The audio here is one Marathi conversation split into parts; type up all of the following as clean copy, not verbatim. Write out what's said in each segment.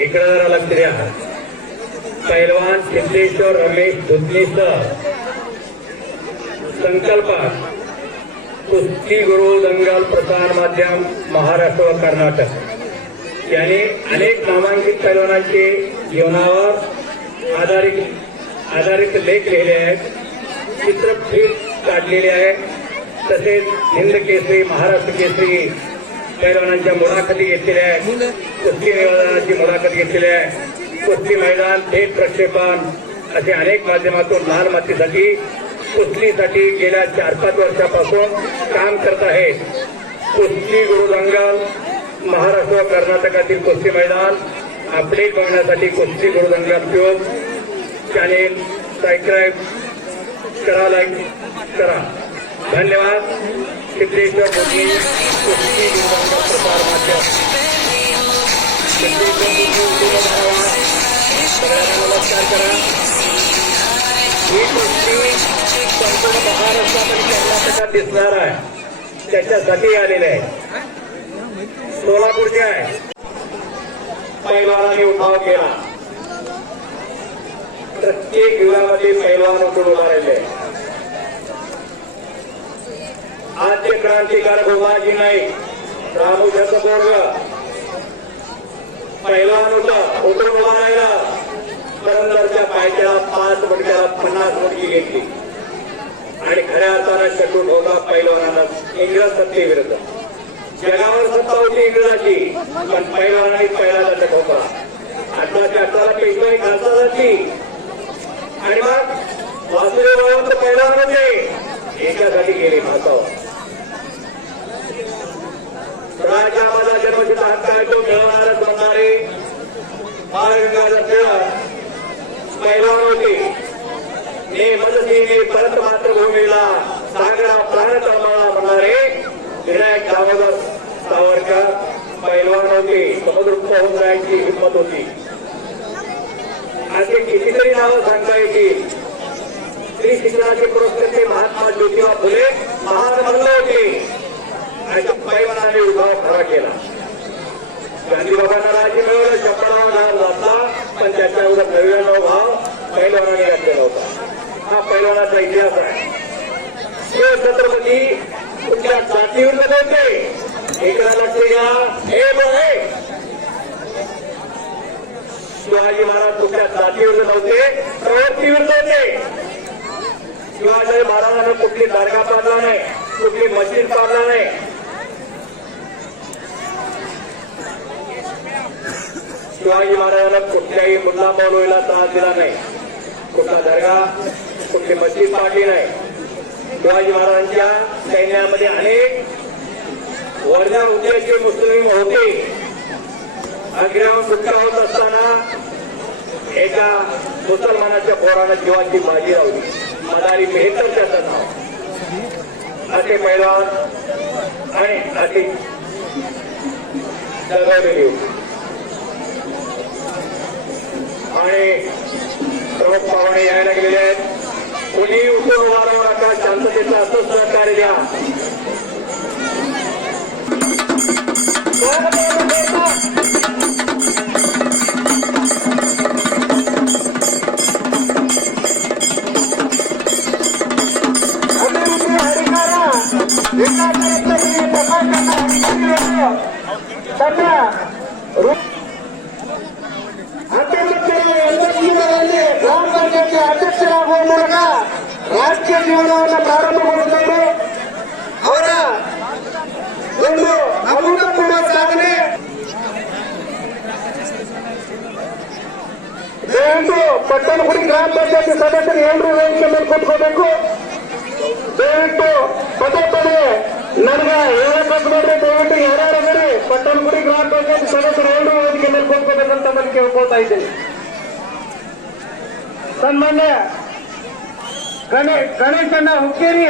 इकडे जरा लक्ष द्या. पैलवान सिद्धेश्वर रमेश धुतनीसह संकल्पात कुस्ती गुरु दंगल प्रसार माध्यम महाराष्ट्र व कर्नाटक यांनी अनेक नामांकित पैलवानांचे जीवनावर आधारित लेख लिहिले आहेत, चित्रफित काढलेले आहे. तसेच हिंद केसरी महाराष्ट्र केसरी पैलवानांच्या मुलाखती घेतलेल्या आहेत, कुस्ती मैदानाची मुलाखत घेतलेली आहे, कुस्ती मैदान थेट प्रक्षेपण असे अनेक माध्यमातून लाल मातीसाठी कुस्तीसाठी गेल्या 4-5 वर्षापासून काम करत आहेत. कुस्ती गुरु दंगल महाराष्ट्र व कर्नाटकातील कुस्ती मैदान अपडेट बघण्यासाठी कुस्ती गुरु दंगल ट्यूब चॅनेल सबस्क्राईब करा, लाईक करा. धन्यवाद. सिद्धेश्वर मोदी कुस्ती गुरु दंगल प्रसार माध्यम. सगळ्यांना नमस्कार करा. ही कुस्ती संपूर्ण महाराष्ट्रामध्ये कर्नाटकात दिसणार आहे, त्याच्यासाठी आलेले आहे. सोलापूरचे आहे. पैलवानांनी उठाव केला. प्रत्येक युगामध्ये पैलवान उठून उभा राहिले. आद्य क्रांतिकारक उभाजी नाईक रामोजीचं पोरग पैलवान उठून उभा राहिला. करंदरच्या पायथ्याला 5 मटक्याला 50 मटकी घेतली आणि खऱ्या अर्थानं शत्रू ठोका पैलवानांना इंग्रज सत्तेविरुद्ध. जगावर सत्ता होती इंग्रजाची, पण पैलवानांनी पहिला दंड ठोकला. 1808 पेशवाई खालसा जाती आणि मग वासुदेव बळवंत पैलवान होते, याच्यासाठी गेले भारतावर. राजा माझा जन्मसिद्ध हक्क आहे तो मिळवणारच म्हणणारे बाळगंगाधर टिळक पैलवान होते. नेमसिंह परत मातृभूमीला सागरा प्राण तळमळला म्हणणारे विनायक दामोदर सावरकर पैलवान होते. समुद्रमुक्त होऊन जायची हिंमत होती. असे कितीतरी नावं सांगता येतील. स्त्री शिक्षणाचे पुरस्कर्ते महात्मा ज्योतिबा फुले महान बनले होते आणि पैलवानाने उभाव खरा केला. गांधीबाबांना राज्य मिळवलं, 56 घातला, पण त्याच्यावर 99 भाव पैलवानाने घातलेला होता. हा पैलवानाचा इतिहास आहे. शिव छत्रपती कुठल्या जातीवर होते, एका लक्ष घ्या. हे बघे शिवाजी महाराज कुठल्या जातीवर नव्हते, प्रवृत्तीवर होते. शिवाजी महाराजांना कुठली दर्गा पाडला नाही, कुठली मस्जिद पाडला नाही. शिवाजी महाराजांना कुठल्याही मुल्ला मौलवीला त्रास दिला नाही, कुठला दर्गा कुठली मस्जिद पाडली नाही. शिवाजी महाराजांच्या सैन्यामध्ये अनेक वर्जा उद्देशी मुस्लिम होते. अग्राम सुटका होत असताना एका मुसलमानाच्या पोरानं जीवाची बाजी लावली. मदारी मेहतर त्याचं नाव. असे पैलवान आणि असे जगवलेली होती. आणि प्रमुख पाहुणे यायला गेलेले आहेत. कोणी उठून उभा राहू नका, शांततेचं असं सहकार्य द्या. ಅಧ್ಯಕ್ಷರಾಗುವ ಮೂಲಕ ರಾಜಕೀಯ ಜೀವನವನ್ನು ಪ್ರಾರಂಭಗೊಳಿಸಿದರು. ಅವರ ಒಂದು ಅಭೂತಪೂರ್ವ ಸಾಧನೆ. ದಯವಿಟ್ಟು ಪಟ್ಟಣಗುಡಿ ಗ್ರಾಮ ಪಂಚಾಯತಿ ಸದಸ್ಯರು ಎಲ್ಲರೂ ವೇದಿಕೆ ಮೇಲೆ ಕೂತ್ಕೋಬೇಕು. ದಯವಿಟ್ಟು ಪದೇ ಪದೇ ನನಗೆ ಹೇಳಬೇಕು ನೋಡ್ರಿ. ದಯವಿಟ್ಟು ಯಾರ್ಯಾರು ಪಟ್ಟಣಗುಡಿ ಗ್ರಾಮ ಪಂಚಾಯತಿ ಸದಸ್ಯರು ಎಲ್ಲರೂ ವೇದಿಕೆ ಮೇಲೆ ಕೂತ್ಕೋಬೇಕಂತ ನಾನು ಕೇಳ್ಕೊಳ್ತಾ ಇದ್ದೇನೆ. ಸನ್ಮಾನ್ಯ ಗಣೇಶಣ್ಣ ಹುಕ್ಕೇರಿ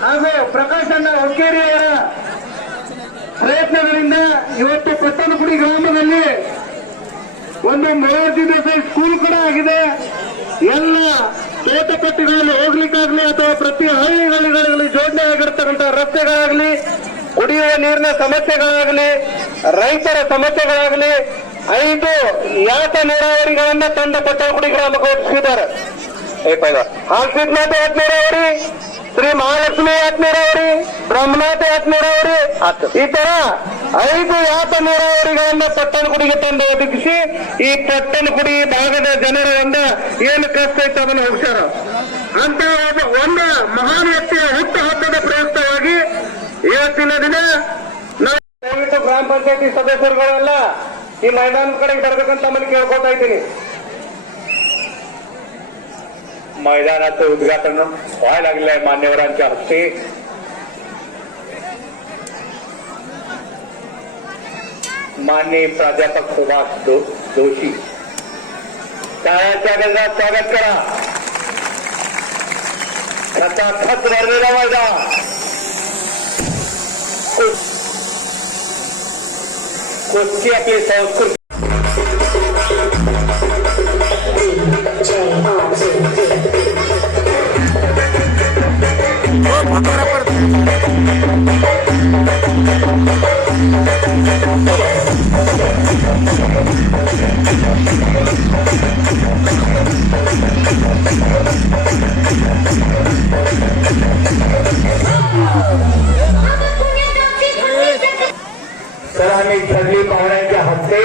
ಹಾಗೂ ಪ್ರಕಾಶಣ್ಣ ಹುಕ್ಕೇರಿಯವರ ಪ್ರಯತ್ನಗಳಿಂದ ಇವತ್ತು ಪಟ್ಟಣಗುಡಿ ಗ್ರಾಮದಲ್ಲಿ ಒಂದು ಮೊರಾರ್ಜಿ ದೇಸಾಯಿ ಸ್ಕೂಲ್ ಕೂಡ ಆಗಿದೆ. ಎಲ್ಲ ತೋಟಪಟ್ಟಿಗಳಲ್ಲಿ ಹೋಗ್ಲಿಕ್ಕಾಗ್ಲಿ ಅಥವಾ ಪ್ರತಿ ಹಳ್ಳಿಗಳಲ್ಲಿ ಜೋಡಣೆ ಆಗಿರ್ತಕ್ಕಂಥ ರಸ್ತೆಗಳಾಗ್ಲಿ, ಕುಡಿಯುವ ನೀರಿನ ಸಮಸ್ಯೆಗಳಾಗಲಿ, ರೈತರ ಸಮಸ್ಯೆಗಳಾಗಲಿ ಐದು ಯಾತ ನೀರಾವರಿಗಳನ್ನ ತಂದ ಪಟ್ಟಣಗುಡಿ ಗ್ರಾಮಕ್ಕೆ ಒದಗಿಸಿದ್ದಾರೆ. ಹಾಲ್ ಸಿದ್ಧನಾಥ ಯಾತ್ ನೀರಾವರಿ, ಶ್ರೀ ಮಹಾಲಕ್ಷ್ಮಿ ಯಾತ್ ನೀರಾವರಿ, ಬ್ರಹ್ಮನಾಥ ಯಾತ್ ನೀರಾವರಿ, ಈ ತರ 5 ಯಾತ ನೀರಾವರಿಗಳನ್ನ ಪಟ್ಟಣಗುಡಿಗೆ ತಂದು ಒದಗಿಸಿ ಈ ಪಟ್ಟಣಗುಡಿ ಭಾಗದ ಜನರ ಏನು ಕಷ್ಟ ಐತೆ ಅದನ್ನು ಹೋಗ್ಸಾರ ಅಂತ ಒಂದು ಮಹಾನ್ ವ್ಯಕ್ತಿಯ ಹುಟ್ಟುಹಬ್ಬದ ಪ್ರಯುಕ್ತವಾಗಿ ಇವತ್ತಿನ ದಿನ ನಾವು ದಯವಿಟ್ಟು ಗ್ರಾಮ ಪಂಚಾಯತಿ ಸದಸ್ಯರುಗಳೆಲ್ಲ ಈ ಮೈದಾನದ ಕಡೆಗೆ ಬರಬೇಕಂತ ತಮ್ಮಲ್ಲಿ ಕೇಳ್ಕೊತಾ ಇದ್ದೀನಿ. मैदानाचं उद्घाटन व्हायला लागलं आहे मान्यवरांच्या हस्ते. माननीय प्राध्यापक सुभाष जोशी टाळ्याच्या गजरात स्वागत करा. खचाखच भरलेला मैदान, कुस्ती आपली संस्कृती सरांनी ठरली पाहुण्यांच्या हस्ते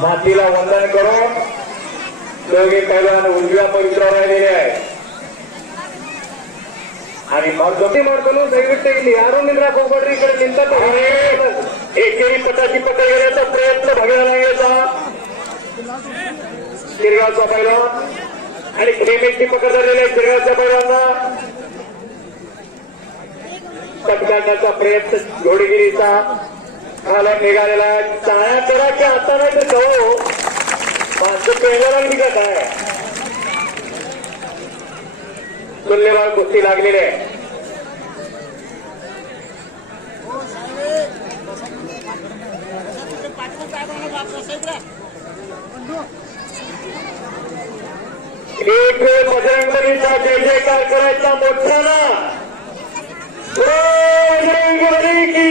मातीला वंदन करून दोघे पैलवान उजव्या पवित्रावर राहिलेले आहे आणि ಮಾಡ್ಕೊಂಡು ದಯವಿಟ್ಟು ಇಲ್ಲಿ ಯಾರು ನಿಂದ್ರಾಕ್ ಹೋಗ್ಬೇಡ್ರಿ, ಈ ಕಡೆ ನಿಂತ एकेरी पटाची पकड घेण्याचा प्रयत्न भगवान याचा शिरगावचा पैलवान आणि खेमेची पकड झालेली आहे. शिरगावच्या पैलवानला पटकाडण्याचा प्रयत्न घोडेगिरीचा खालून निघालेला आहे. टाळ्या करा की आता नाही तर जाऊ माणसं पेहला निघत आहे. तुल्यबळ कुस्ती लागलेली आहे. एक वेळ बजरंगबलीचा जय जयकार करायचा मोठ्याला. बजरंगबली की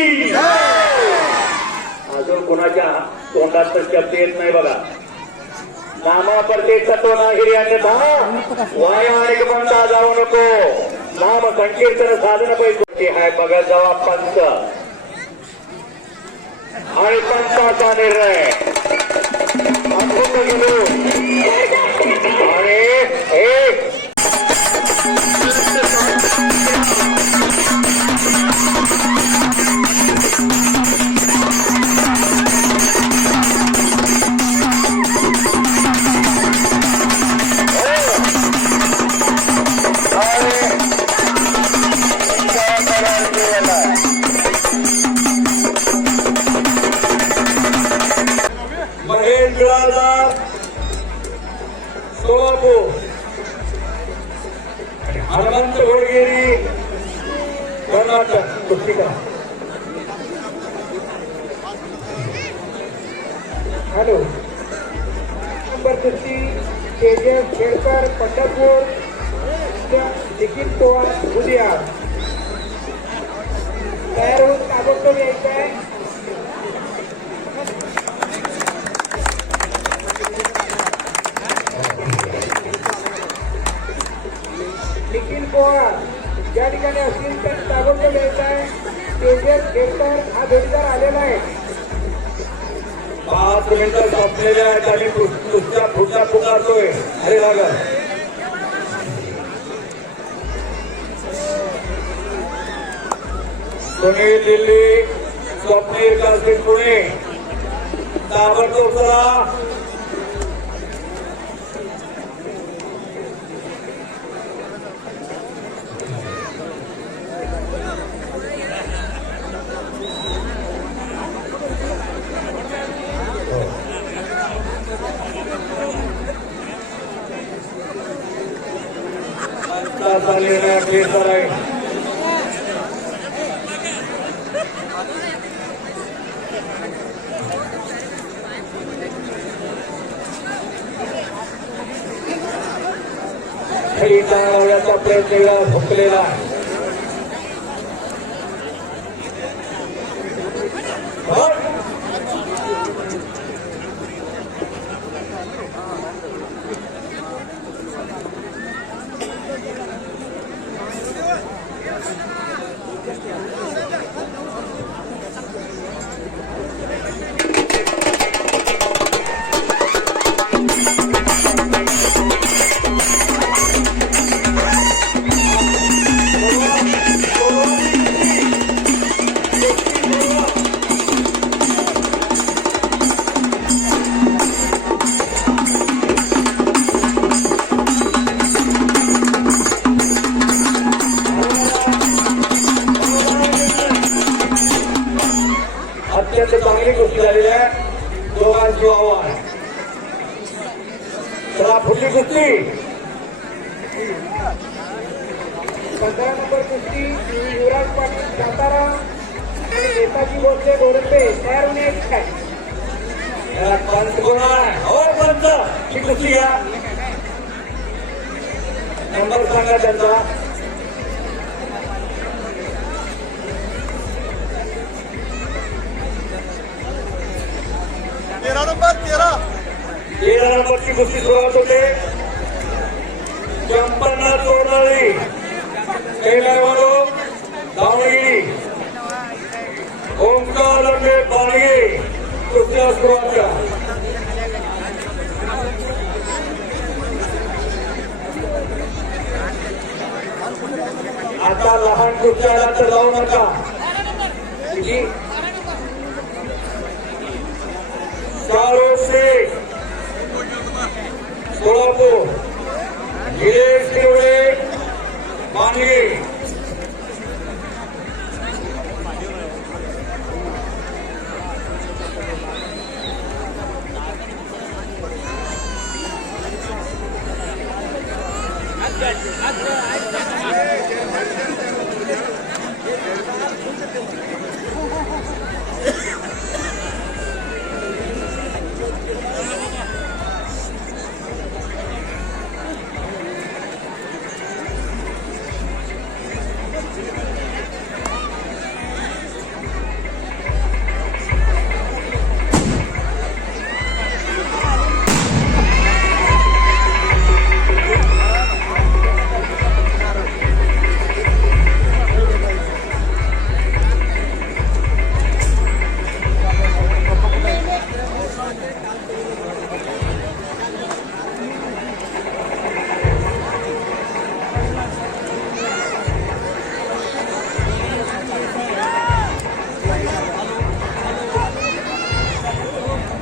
अजून कोणाच्या तोंडात तर शब्द येत नाही बघा. नामा परते तत्व नागिरी अन्यथा वाया आणि म्हणता जाऊ नको. नाम संकीर्तन साधन पैसे हाय बघा जावा पंच आणि पंचाचा निर्णय अद्भुत गेलो आणि एक महेश बिराजदार सोलापूर, हनुमंत घोडगिरी कर्नाटक. पुस्तिका हॅलो नंबर 50 तेजस खेडकर पंढरपूर, निखिल पवार उद्या तयार होऊन ताबडतोब यायचं आहे. निखिल पवार ज्या ठिकाणी असतील तर ताबडतोब यायचं आहे. तेजस खेडकर हा जोडीदार आलेला आहे. 5 मिनिटं संपलेल्या आहेत आणि नुसत्या फुटा पुकारतोय. अरे लागा सुनील दिल्ली, स्वप्नील कालसिंग पुणे ताबडतोब चला. निर्णय केसर आहे. खरी लावण्याचा प्रयत्न वेळा भुकलेला आहे. अत्यंत चांगली कुस्ती झालेली आहे. दोघांची आव्हान. चला पुढची कुस्ती. 15 नंबर कुस्ती युवराज पाटील सातारा आणि नेताजी भोसले गोरंबे तयार होण्याची काय. याला पंच बोलणार. हो पंच, ही कुस्ती घ्या. नंबर सांगा त्यांचा. 13 नंबरची कुस्ती सुरुवात होते. चंपन्ना चोरनाळी कैलायवालो दावणगिरी ओंकार लंबे बाळगे कुस्तीला सुरुवात करा. आता लहान कुस्त्याला तर जाऊ नका. चारो से सोलापूर निलेश किरवडे मानगे.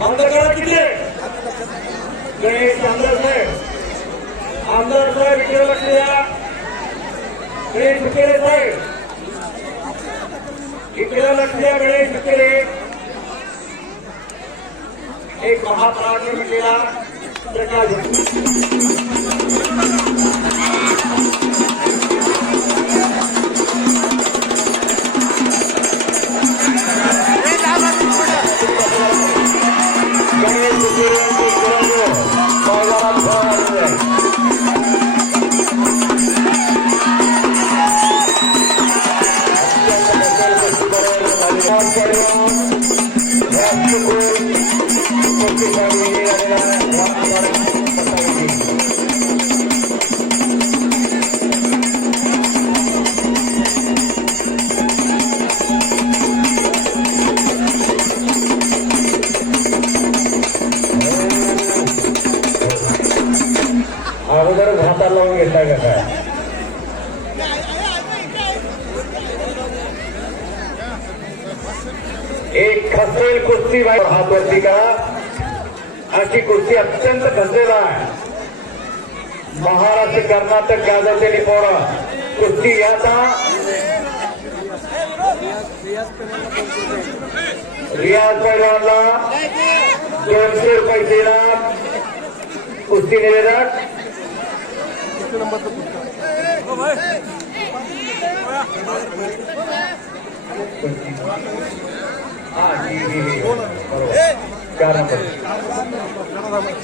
आमदार किती गणेश आमदार साहेब इकडे लक्ष द्या. गणेश विखेरे साहेब इकडे लक्ष द्या. गणेश विखेरे एक महापराक्रमी केला प्रकाश. अगोदर हाताला लावून घेतला का काय. एक खसेल कुस्ती हात वरती करा. अशी कुस्ती अत्यंत खसेल आहे. महाराष्ट्र कर्नाटक गाजवलेली पोरं कुस्ती याचा रियाज पैलवानला 200 रुपये देणार. कुस्ती निवेदक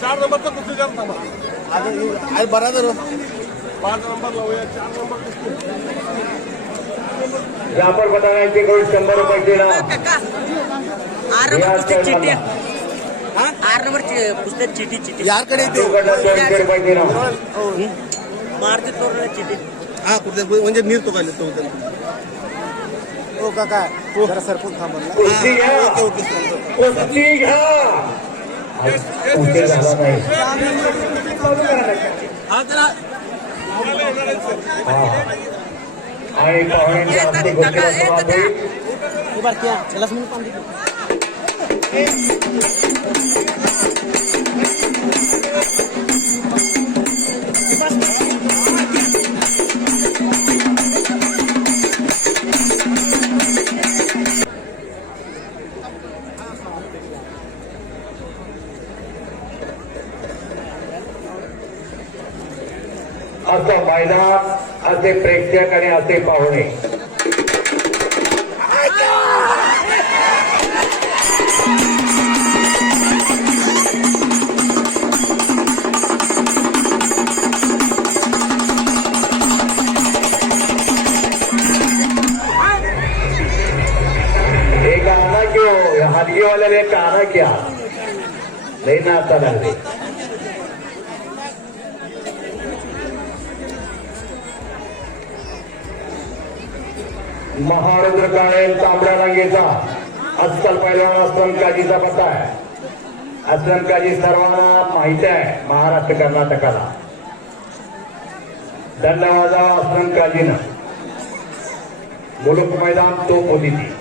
चार नंबरचा कुस्ती करता आहे. बरोबर 5 नंबर लावूया. 4 नंबर कुस्ती जाफर पठाणांची कडून 100 रुपये देणार. 8 नंबर पुस्तक चिठी यारकडे 200 रुपये देणार. मारती तोरला चिठी. हा कुठे म्हणजे नीर तो काय तो हो काका जरा सरपंच थांबा. कुस्ती घ्या. कुस्ती घ्या. उशीर झाला नाही. आणि पाहुण्यांच्या हस्ते गोष्टीला सुरुवात होईल. चलाच म्हणून पाणी. असं मैदान, असे प्रेक्षक आणि असे पाहुणे. एक आना क्यों हलगी वाले एक आना क्या नहीं नाचता लागले. महारुद्र काळे तांबड्या रंगेचा अस्सल पैलवान अस्लम काजीचा पत्ता आहे. अस्लम काजी सर्वांना माहिती आहे महाराष्ट्र कर्नाटकाला. दंड वाजावा अस्लम काजीनं. मुलुक मैदान तोप होती ती.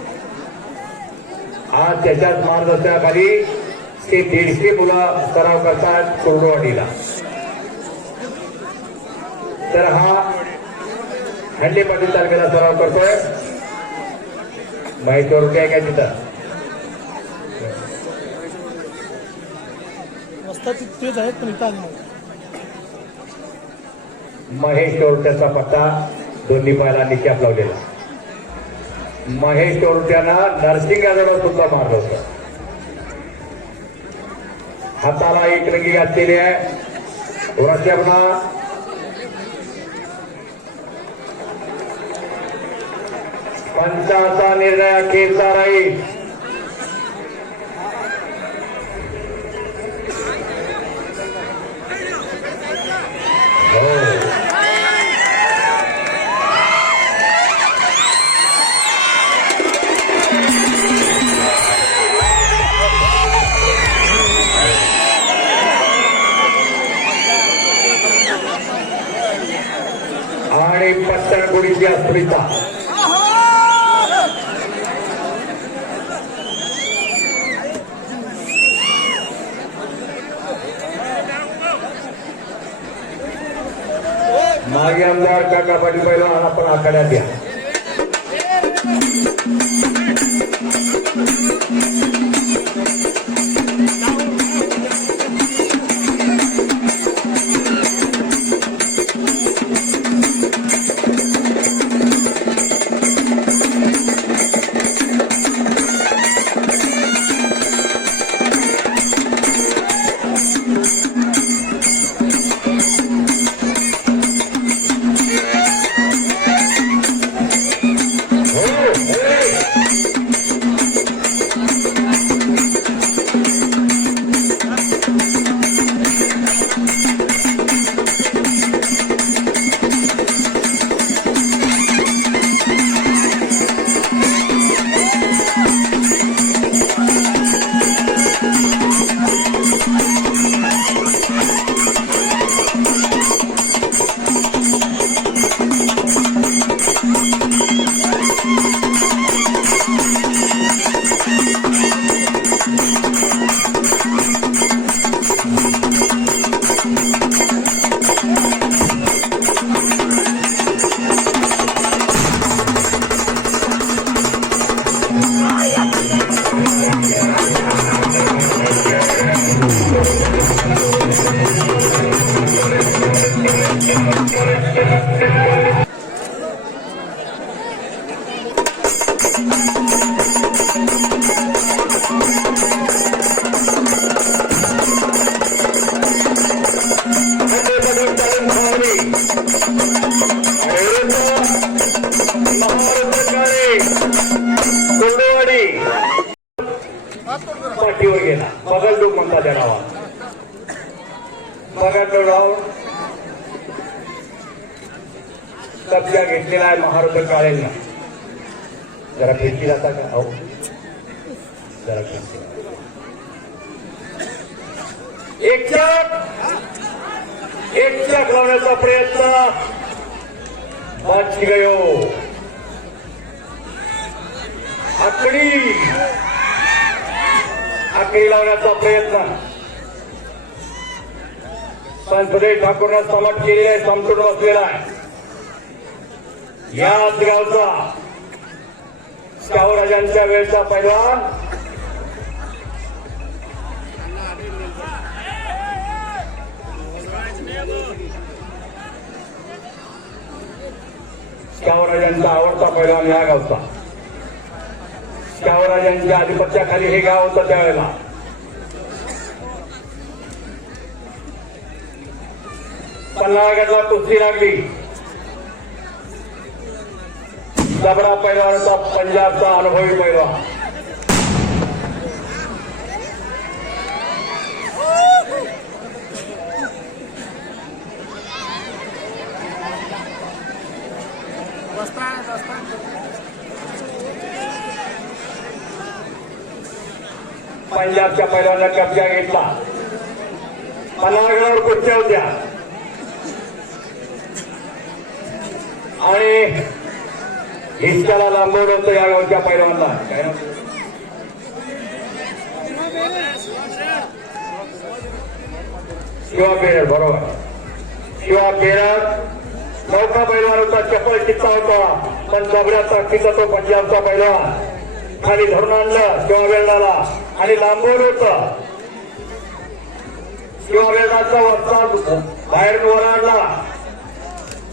आज त्याच्याच मार्गदर्शनाखाली ते 150 मुलं सराव करतात कोरडवाडीला. तर हा हंडेपाटी तालुक्याला सराव करतोय. महेश चोरटे आहे का तिथं? रस्ता तेच आहेत पण इथं नाही. महेश चोरट्याचा पत्ता दोन्ही पायाला कॅप लावलेला. महेश चोरट्यानं नरसिंगाजवळ सुद्धा मारलं होतं. हाताला एक रंगी घातलेली आहे. वरच्यापणा पंचाचा निर्णय अखेरचा राहील. आणि पट्टणगुडीची अस्मिता मागे आमदार काका पाटील पहिलवान आपण आखाड्यात या. पाठीवर गेला. बगलडोक म्हणतात त्या नावात. बगलडोक कब्जा घेतलेला आहे महारुद्र काळेंना. जरा फिरकी जाता का? हो जरा फिरकी. एक चाक लावण्याचा प्रयत्न वाच गयो. आकडी लावण्याचा प्रयत्न संसदे ठाकूरनं समट केलेला आहे. समतोड बसलेला आहे. याच गावचा शाहूराजांच्या वेळचा पैलवान शाहूराजांचा आवडता पैलवान या गावचा. शाहूराजांच्या आधिपत्याखाली हे गाव होतं त्यावेळेला. पन्हाळगडला कुस्ती लागली. जबरा पैलवानचा पंजाबचा अनुभवी पैलवान. पंजाबच्या पैलवानानं कब्जा घेतला. पन्हाळगडावर कुस्त्या होत्या आणि हिच्याला लांबवलं होतं या गावच्या पैलवानला. काय नाव? शिवा बेरड. बरोबर, शिवा बेरड नौका पैलवान होता. चपळ चित्ता होता, पण जबऱ्या ताकदीचा तो पंजाबचा पैलवान खाली धरून आणलं शिवा बेरडाला आणि लांबवलं होतं. शिवा बेरडाचा वस्ता बाहेर ओलांडला.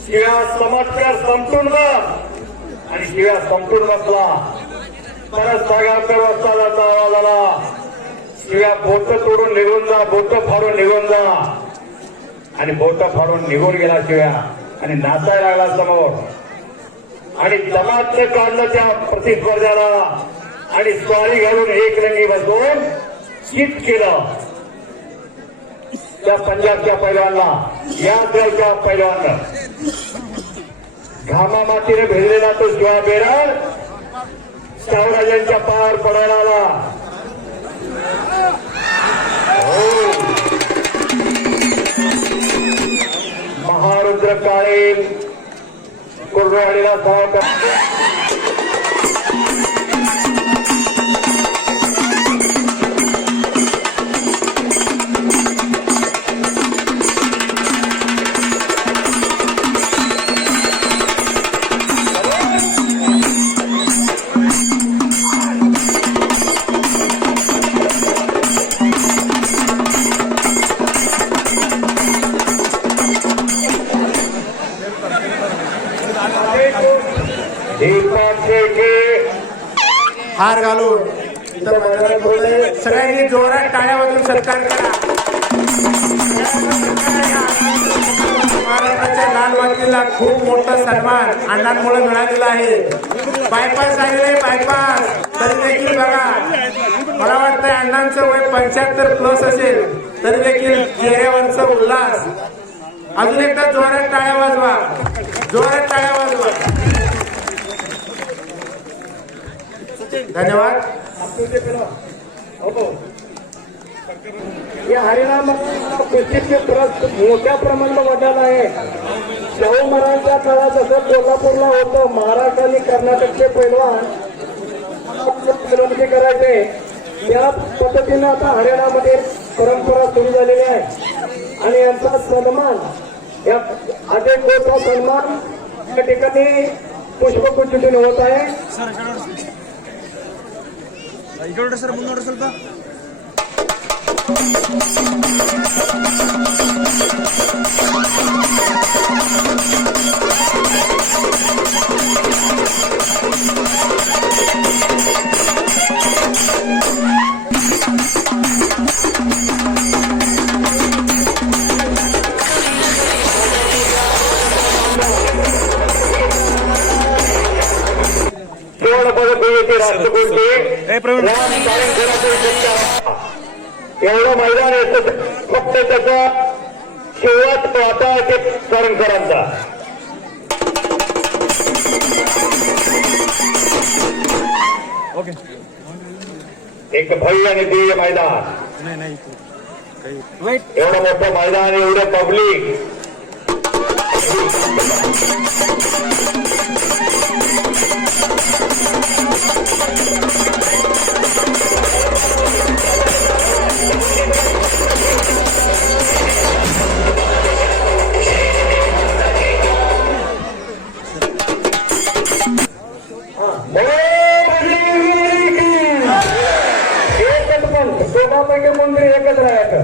शिव्या समजत्या संपटून आणि शिव्या संपटून बसला. परत सागावकर वस्तादाचा आवाज आला, शिव्या बोट तोडून निघून जा, बोट फाडून निघून जा. आणि बोट फाडून निघून गेला शिव्या आणि नाचायला लागला समोर आणि जमातने काढलं त्या प्रतिस्पर्ध्याला आणि स्वारी घालून एक रंगी बसवून चित केलं त्या पंजाबच्या पैलवानला. या गावच्या पैलवाननं घामा मातीने भिजलेला तो शिवा बेरड शाहूराजांच्या पायावर पडायला आला. हो, महारुद्र काळे कुर्रवाडीला धाव. हार घालून सगळ्यांनी जोरात टाळ्या वाजून सत्कार करा. महाराष्ट्राच्या लाल मातीला खूप मोठा सन्मान अण्णांमुळे मिळालेला आहे. बायपास झालेले बायपास तरी देखील बघा, मला वाटतं अण्णांचं वय 75 प्लस असेल तरी देखील चेहऱ्यावरचा उल्हास. अजून एकदा जोरात टाळ्या वाजवा, जोरात टाळ्या वाजवा. धन्यवाद. या हरिनाम कुस्तीचे मोठ्या प्रमाणात वाढलेला आहे. शाहू महाराजांच्या काळात जसं कोल्हापूरला होतं, महाराष्ट्र आणि कर्नाटकचे पैलवान करायचे, त्या पद्धतीनं आता हरियाणामध्ये परंपरा सुरू झालेली आहे आणि यांचा सन्मान, या अनेक मोठा सन्मान या ठिकाणी पुष्पगुच्छेने होत आहे. इकडे सर मुन्नोड ಸ್ವಲ್ಪ एवढं मैदान येतं फक्त त्याचा शेवट पाहता ते करणकरांचा. एक भव्य आणि दिव्य मैदान, एवढं मोठं मैदान, एवढं पब्लिक. दोघांपैकी कोणतरी एकच राहायचं.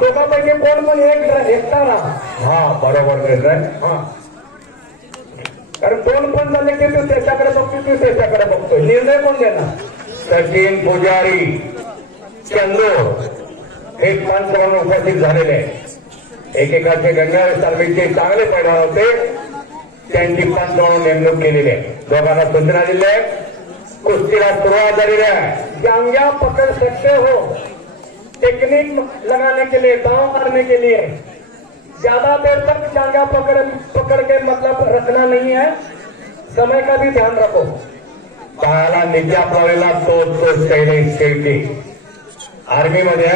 दोघांपैकी कोण पण एकटा राहा. हा, बरोबर. हा, कारण दोन पण झाले की तू त्याच्याकडे बघतोय, तू त्याच्याकडे बघतोय. निर्णय कोण देणार? सचिन पुजारी, चंदू हे पंच म्हणून उपस्थित झालेले आहे. एकेकाचे गंगाराम सार्वेचे चांगले पैलवान होते, त्यांची पंच म्हणून नेमणूक केलेली आहे. दोघांना सूचना दिल्या आहे. कुस्तीला सुरुवात झालेली आहे. जांघ्या पकड़ सकते हो, टेक्निक लगाने के लिए, दांव मारने के लिए ज्यादा देर तक जांघा पकड़ के मतलब रखना नहीं है, समय का भी ध्यान रखो. पायाला निजा पावेला तो शैलेश शेळके आर्मी मध्ये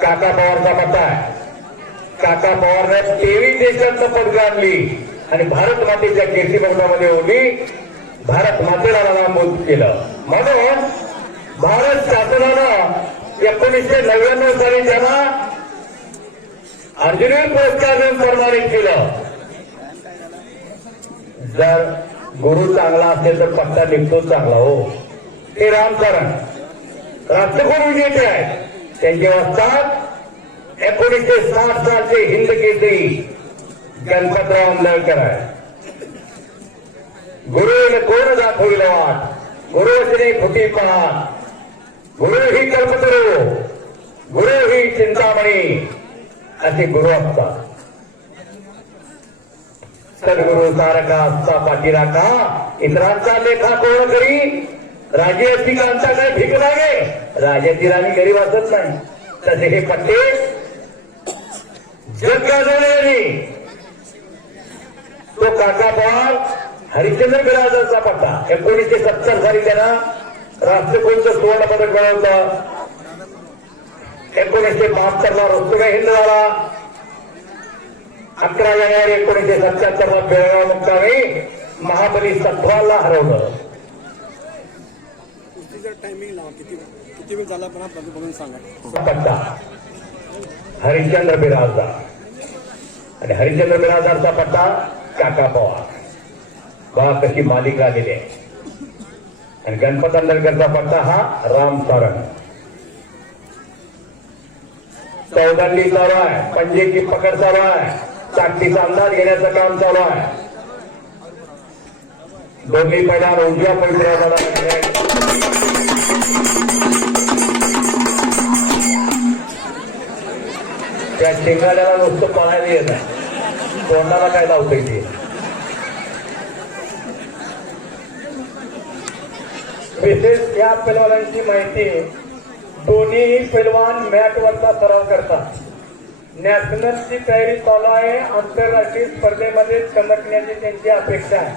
काका पवारचा पत्ता आहे. काका पवारने 23 देशांत पदक आणली आणि भारत मातेच्या कीर्ती पदकामध्ये होती. भारत मातेला नामोद केलं. म्हणून भारत शासनानं 1999 साली त्यांना अर्जुनवीर पुरस्कार देऊन सन्मानित केलं. जर गुरु चांगला असेल तर पट्टा निघतो चांगला. हो, ते रामचरण राष्ट्रकुल विजेते आहेत. त्यांचे वस्ताद 1960 सालचे हिंद केसरी गणपतराव आंदळकर आहे. गुरुने कोण दाखविलं वाट, गुरुश्री फुटी पाठ, गुरु ही कल्पतरू, गुरु ही चिंतामणी असे गुरु असतात. सद्गुरु तारका असता पाठीराखा, इतरांचा लेखा कोण करी. राजे अस्तिकांचा काय भीक लागे, राजाची राणी गरीब असत नाही. तसे हे पट्टे जग गाजवले. तो काका पवार हरिश्चंद्र बिराजरचा पट्टा 1970 साली त्यांना राष्ट्रकुलचं सुवर्ण पदक मिळवलं. 1972 ला रोस्तुगा हिंद झाला. 11 जानेवारी 1977 ला बेळगाव मुक्कामी महाबली सत्वाला हरवलं. टायमिंग लावा, किती वेळ झाला पण बघून सांगा. पट्टा हरिश्चंद्र बिराजदार आणि हरिश्चंद्र बिराजदारचा पट्टा काका पवार. बघा कशी मालिका आलेली आहे. आणि गणपत आंदळकरचा पट्टा हा राम सारंग. चौदंडी चालू आहे, पंजेची पकड चालू आहे, ताकदीचा अंदाज घेण्याचं काम चालू आहे. दोन्ही पैलवान उजव्या पैलवानाला त्या शेंगाड्याला नुसतं पाहायला येत नाही, तोंडाला काय लावता येते. विशेष या पैलवानांची माहिती, दोन्ही पैलवान मॅटवरचा सराव करतात. नॅशनलची तयारी चालू आहे. आंतरराष्ट्रीय स्पर्धेमध्ये चमकण्याची त्यांची अपेक्षा आहे.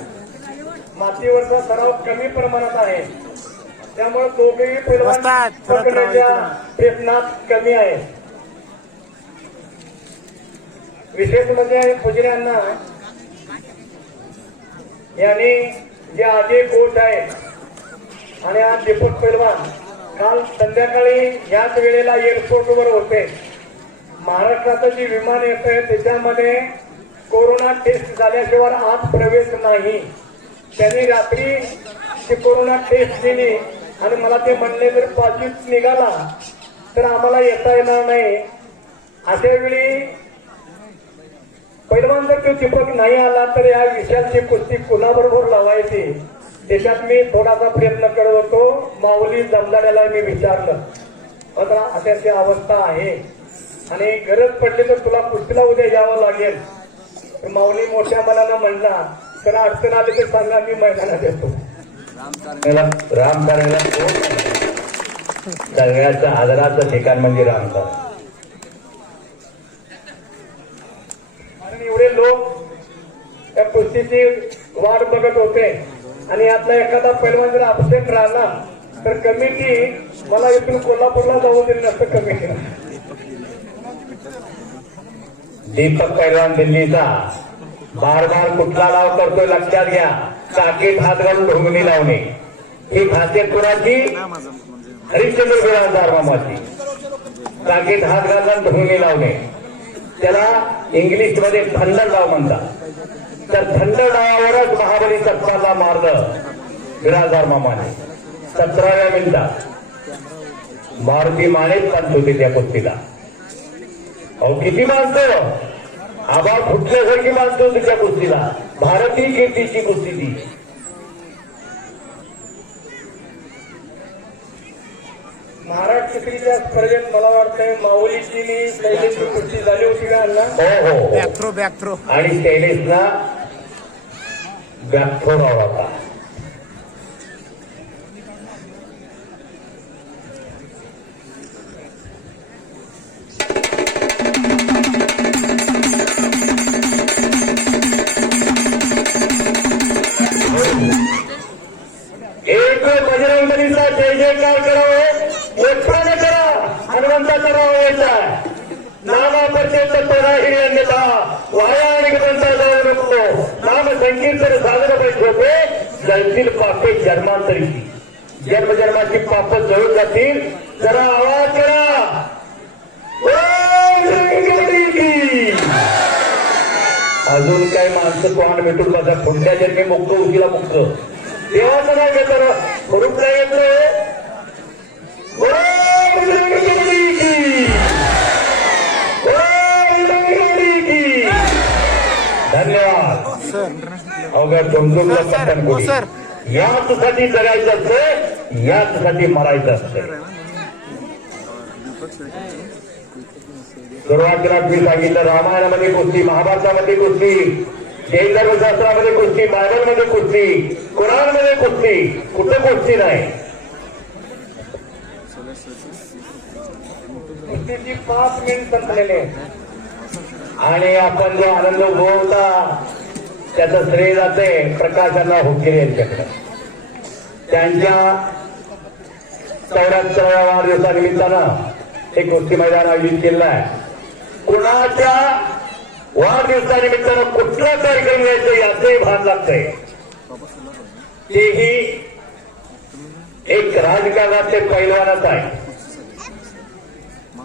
मातीवरचा सराव कमी प्रमाणात आहे, त्यामुळे दोघेही पैलवान पकडण्याच्या प्रयत्नात कमी आहे. विशेष म्हणजे पुजऱ्यांना यांनी जे अजय कोच आहेत आणि आज दीपक पैलवान काल संध्याकाळी याच वेळेला एअरपोर्टवर होते. महाराष्ट्राचं जे विमान येत आहे त्याच्यामध्ये कोरोना टेस्ट झाल्याशिवाय आत प्रवेश नाही. त्यांनी रात्री ती कोरोना टेस्ट दिली आणि मला ते म्हणले जर पॉझिटिव्ह निघाला तर आम्हाला येता येणार नाही. अशा वेळी पैलवान जर तो दीपक नाही आला तर या विषयाची कुस्ती कुणाबरोबर लावायची त्याच्यात मी थोडासा प्रयत्न करत होतो. माऊली जमदाड्याला मी विचारलं, आता अशाची अवस्था आहे आणि गरज पडली तर तुला कुस्तीला उद्या यावं लागेल. माऊली मोठ्या मनानं म्हणला तर अडचण आली तर सांगा, मी मैदानात येतो. राम करायला सगळ्याचं आदराचं ठिकाण म्हणजे रामसर. कारण एवढे लोक त्या कुस्तीची वाट बघत होते आणि यातला एखादा पैलवान जर अपसेट राहिला तर कमिटी मला इथून कोल्हापूरला जाऊ दिली नसतं. कमिटी दीपक पैलवान दिल्लीचा बार बार कुठला लाव करतोय लक्षात घ्या. काकीत हात घालून ढोंगणी लावणे ही खासियत कुणाची? हरिश्चंद्र बिराजदार मामाची. काकीत हात घालून ढोंगणी लावणे त्याला इंग्लिश मध्ये थंडर डाव म्हणतात. तर थंडर डावावरच महाबली सत्ताला मारलं बिराजदार मामाने 17व्या मिनिटात. मारुती मानेच पंच होते त्या कुस्तीला. अहो किती माणसं आबा फुटल्यासारखी माणसं होती त्या कुस्तीला. भारतीय कीर्तीची कुस्ती ती. महाराष्ट्र केसरीच्या स्पर्धेत मला वाटतंय माऊलीची शैलेशची कुस्ती झाली होती का अण्णा? हो बॅक थ्रो आणि शैलेशला बॅकथ्रो लावला होता. एक बजरंगबलीचा जय जयकार करावं, मोठ्याने करा, हनुमंताचा राव यायचा. नामापर्यंत तोडाही अन्यथा वाया आणि ग्रंथा जाऊ नको. नाम संकीर्तन साधन पाहिजे होते. जळतील पापे जन्मांतरीची, जन्मजन्माची पाप जळून जातील. जरा आवाज करा. ओम रंगबली की. अजून काही माणसं तोंड भेटून बघा. पुढल्या जन्मी मुक्त उशीला मुक्त. देवाचं नाव घेतो स्वरूप काय घेतलं. धन्यवाद. अवघ्या झोमझोमला पट्टणकोडी. याचसाठी जगायचं असतं, याचसाठी मरायचं असतं. सुरुवातीला मी सांगितलं रामायणामध्ये कुस्ती, महाभारतामध्ये कुस्ती, जैन धर्मशास्त्रामध्ये कुस्ती, बायबलमध्ये कुस्ती, कुराणमध्ये कुस्ती, कुठं कुस्ती नाही. कुस्तीची 5 मिनिट संपलेले. आणि आपण जो आनंद उपभोगता त्याचं श्रेय जाते प्रकाशांना हुकेले यांच्याकडे. त्यांच्या 74व्या वाढदिवसानिमित्तानं एक कुस्ती मैदान आयोजित केलेलं आहे. कुणाच्या वाढदिवसानिमित्तानं कुठला कार्यक्रम घ्यायचा याचंही भान लागतंय. तेही एक राजकारणातले पैलवानच आहे.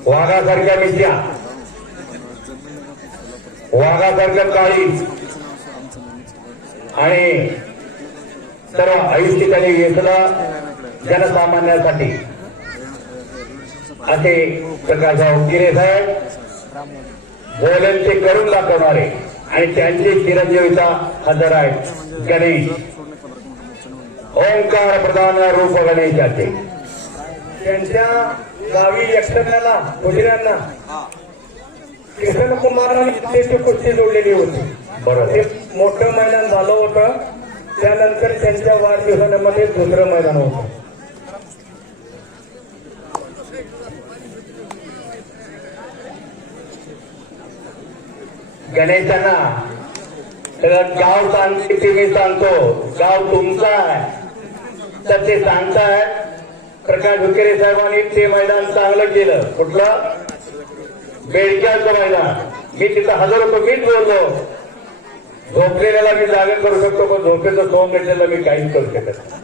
वाघासारख्या मिशा, वाघासारखं काळी आणि सर्व आयुष्य त्यांनी घेतलं जनसामान्यासाठी. असे प्रकाशराव गिरे साहेब बोलेल ते करून दाखवणारे आणि त्यांचे चिरंजीविता हजर आहेत. गणेश ओंकार प्रधान रूप गणेशाचे. त्यांच्या गावी यक्षण्याला भुजऱ्यांना किशन कुमारांनी इथली कुस्ती जोडलेली होती. बरोबर. ते मोठं मैदान झालं होतं. त्यानंतर त्यांच्या वाढदिवसामध्ये दुसरं मैदान होतं. गणेशांना सगळं गाव सांगते ते मी सांगतो. गाव तुमचं आहे तर ते सांगताय. प्रकाश हुकेरे साहेबांनी ते मैदान चांगलं केलं. कुठलं? बेडक्याचं मैदान. मी तिथं हजर होतो, मीच बोललो. झोपलेल्याला मी जागा करू शकतो, पण झोपेचं सोंग घेतलेलं मी काहीच करू शकत नाही.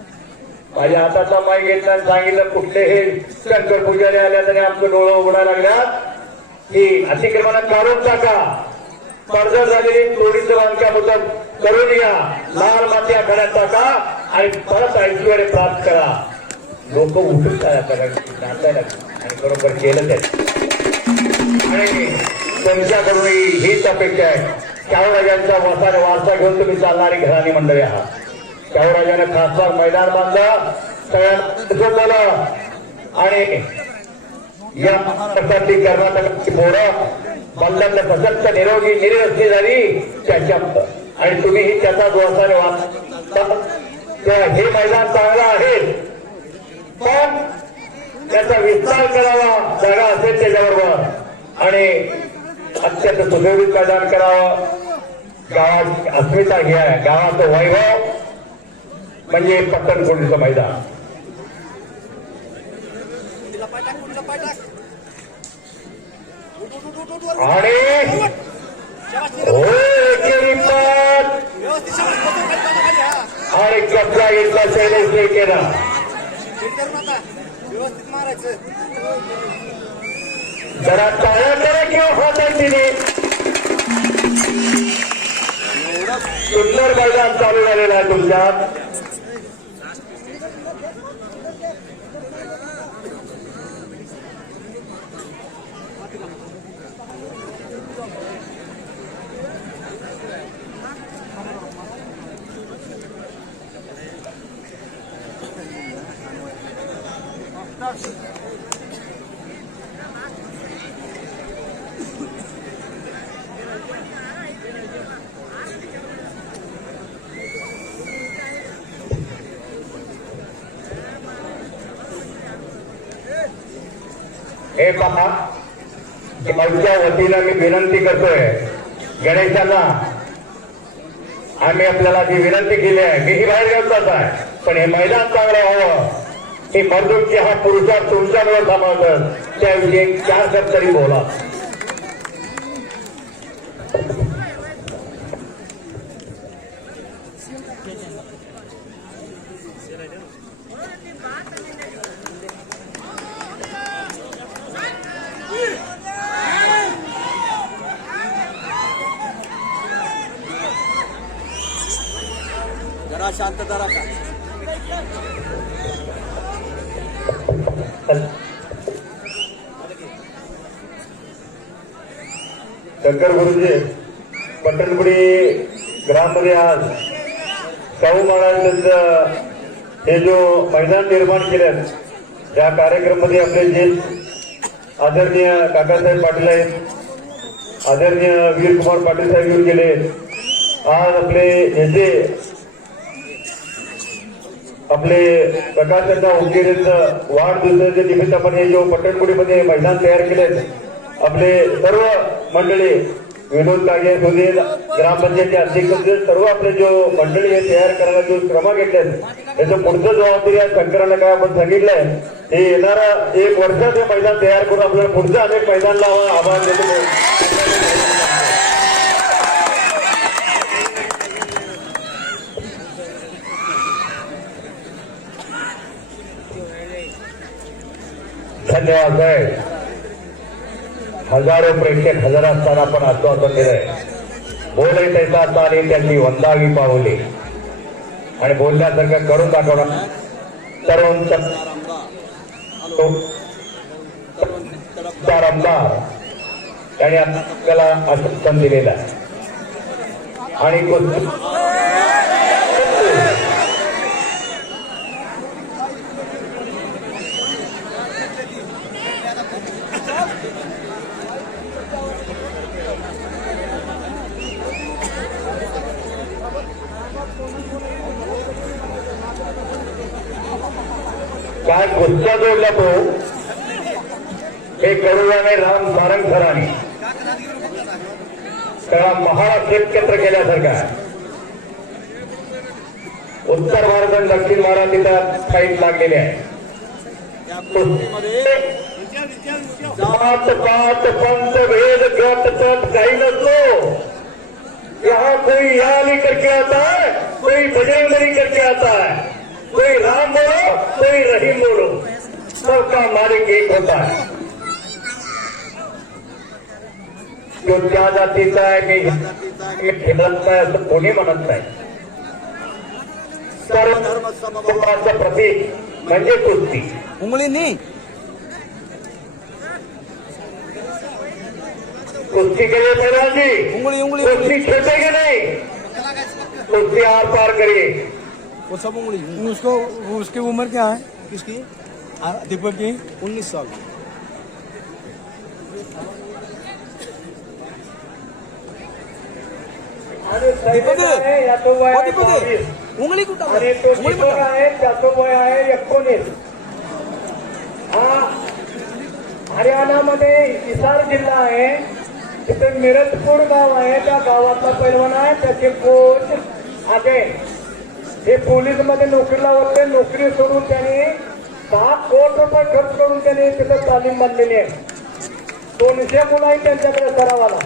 माझ्या हाताचा माय घेतला आणि सांगितलं कुठले हे शंकर पुजारी आल्यात आणि आमचं डोळं उघडायला लागल्यात की अतिक्रमणात काढून टाका. कर्ज झालेली तोडीचं बांधकाम होतं करून घ्या, लाल माती आखाड्यात टाका आणि परत ऐश्वर प्राप्त करा. लोक उठून नाचायला आणि बरोबर केलं त्यात. आणि तुमच्याकडून हीच अपेक्षा आहे. शाहूराजांचा वारसा घेऊन तुम्ही चालणारी घराणी मंडळी आहात. शाहूराजानं खासदार मैदान बांधलं, सगळ्यांना आणि या प्रकारची कर्नाटकाची पोरं बंधांना सशक्त निरोगी निरस्ती झाली त्याच्या. आणि तुम्हीही त्याचा जोसाने वाचता. हे मैदान चांगलं आहे, पण त्याचा विस्तार करावा. जागा असेल त्याच्याबरोबर आणि अत्यंत सुशोभित मैदान करावं. गावाची अस्मिता घ्या. गावाचं वैभव म्हणजे पट्टणकोडीचं मैदान. आणि आणि कपडा घेतला शैलेश केला. जरा टाळ्या करा किंवा हाताने. सुंदर मैदान चालू झालेलं आहे तुमच्यात. हे पहा, माझ्या वतीनं मी विनंती करतोय गणेशांना, आम्ही आपल्याला जी विनंती केली आहे, मीही बाहेर घेतलाच आहे, पण हे मैदान चांगलं व्हावं, ही मर्दूंची हा पुरुषार तुमच्यावर सांभाळतात, त्याविषयी 4 शब्द तरी बोला. जरा शांतता राखा. शंकर गुरुजी, पट्टणपुडी ग्राममध्ये आज शाहू महाराजांचं हे जो मैदान निर्माण केलं, त्या कार्यक्रमामध्ये आपले जे आदरणीय काकासाहेब पाटील आहेत, आदरणीय वीरकुमार पाटील साहेब येऊन गेले. आज आपले नेते आपले प्रकाशचंद्र उकेरेचं वाढदिवसाच्या निमित्ताने हे जो पट्टणपुडीमध्ये मैदान तयार केले, आपले सर्व मंडळी, विनोद कागे सुधीर ग्रामपंचायतचे अध्यक्ष, सर्व आपले जो मंडळी हे तयार करायला जो श्रम घेतले, त्याचं पुढचं जबाबदारी आज शंकराला काय आपण सांगितलंय, हे येणारा 1 वर्षात हे मैदान तयार करून आपल्याला पुढचं अनेक मैदान लावा. आभार देतो. धन्यवाद साहेब. हजारो प्रेक्षक हजर असताना पण आश्वासन दिलंय, बोलाय त्याचा आणि त्यांनी वंदावी पावली आणि बोलण्यासारखं करून दाखवणार. तरुण आमदार त्यांनी आपल्याला आश्वासन दिलेलं आहे आणि काय गुस्सा जोडला तो, हे करुणाने राम सारंग सरांनी सगळा महाराष्ट्र एकत्र केल्यासारखा. उत्तर भारत आणि दक्षिण भारत इथं फाईट लागलेली आहे. जात पात पंथ भेद गट तट काही नसतो. यहाँ कोई याली करके आता है, कोई बजरंगबली करके आता है, कोई राम बोलो, कोई रहीम बोलो, सबका मालिक एक होता है. जो त्या जातीचा आहे मी ठेवत नाही असं कोणी म्हणत नाही. सर्व प्रतीक म्हणजे कुस्ती. उंगली नहीं कुस्ती के लिए प्रधान जी, उंगली उंगली कुस्ती खेलेंगे नहीं, कुस्ती आर पार करिए. वो सब उंगली. उसको उसकी उम्र क्या है? किसकी? दीपक की 19 साल. आणि सैनिक आहे याचं वय आहे 22 उंगली कुठं आणि तो शिक्षक आहे त्याचं वय आहे 19. हा हरियाणामध्ये हिसार जिल्हा आहे, तिथे मिरजपूर गाव आहे, त्या गावातला पैलवान आहे. त्याचे कोच आगे हे पोलीस मध्ये नोकरीला होते. नोकरी सोडून त्यांनी 6 कोटी रुपये खर्च करून त्यांनी तिथे तालीम बांधलेली आहे. 200 मुलं आहेत त्यांच्याकडे सरावाला.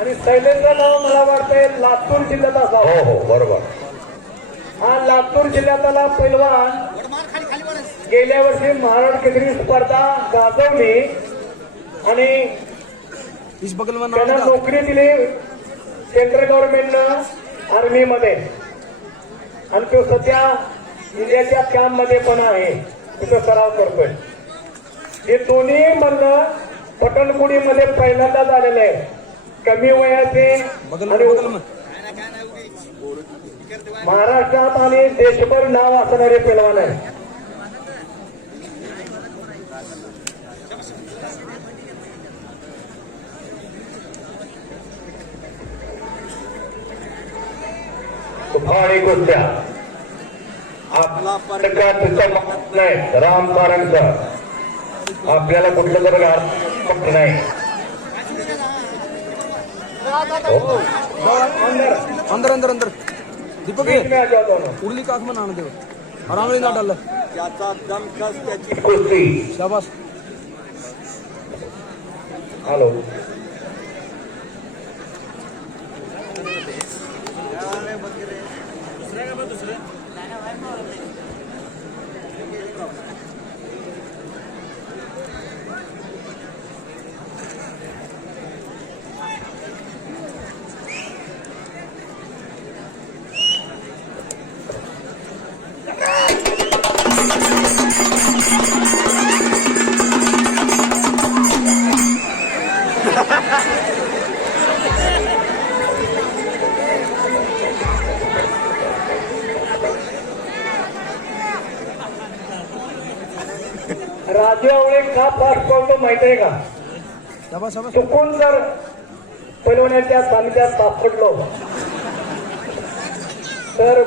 आणि शैलेंद्र नाव मला वाटतंय लातूर जिल्ह्यात असावं. हो बरोबर. हा लातूर जिल्ह्यातला पैलवान गेल्या वर्षी महाराष्ट्र केसरी स्पर्धा गाजवली आणि त्यांना नोकरी दिली सेंट्रल गव्हर्नमेंटनं आर्मीमध्ये. आणि तो सध्या इंडियाच्या कॅम्पमध्ये पण आहे, तिथं सराव करतोय. हे दोन्ही म्हणणं पटणपुडीमध्ये पहिल्यांदा झालेलं आहे. कमी वयाचे आणि महाराष्ट्रात आणि देशभर नाव असणारे पैलवान आहे. तुफानी कुस्त्या आपला नाही राम सारंगचा आपल्याला कुठलं तर फक्त नाही. अंदर अंदर अंदर दीपक ये. मैं आ जाता हूँ. उरली काख में नाना देव आरामली ना डाल. कुस्ती शाबाश. हॅलो राजू आवळे का फास्ट पळतो माहित आहे का? शाबाश शाबाश. चुकून जर पैलवानाच्या सानिध्यात सापडलो तर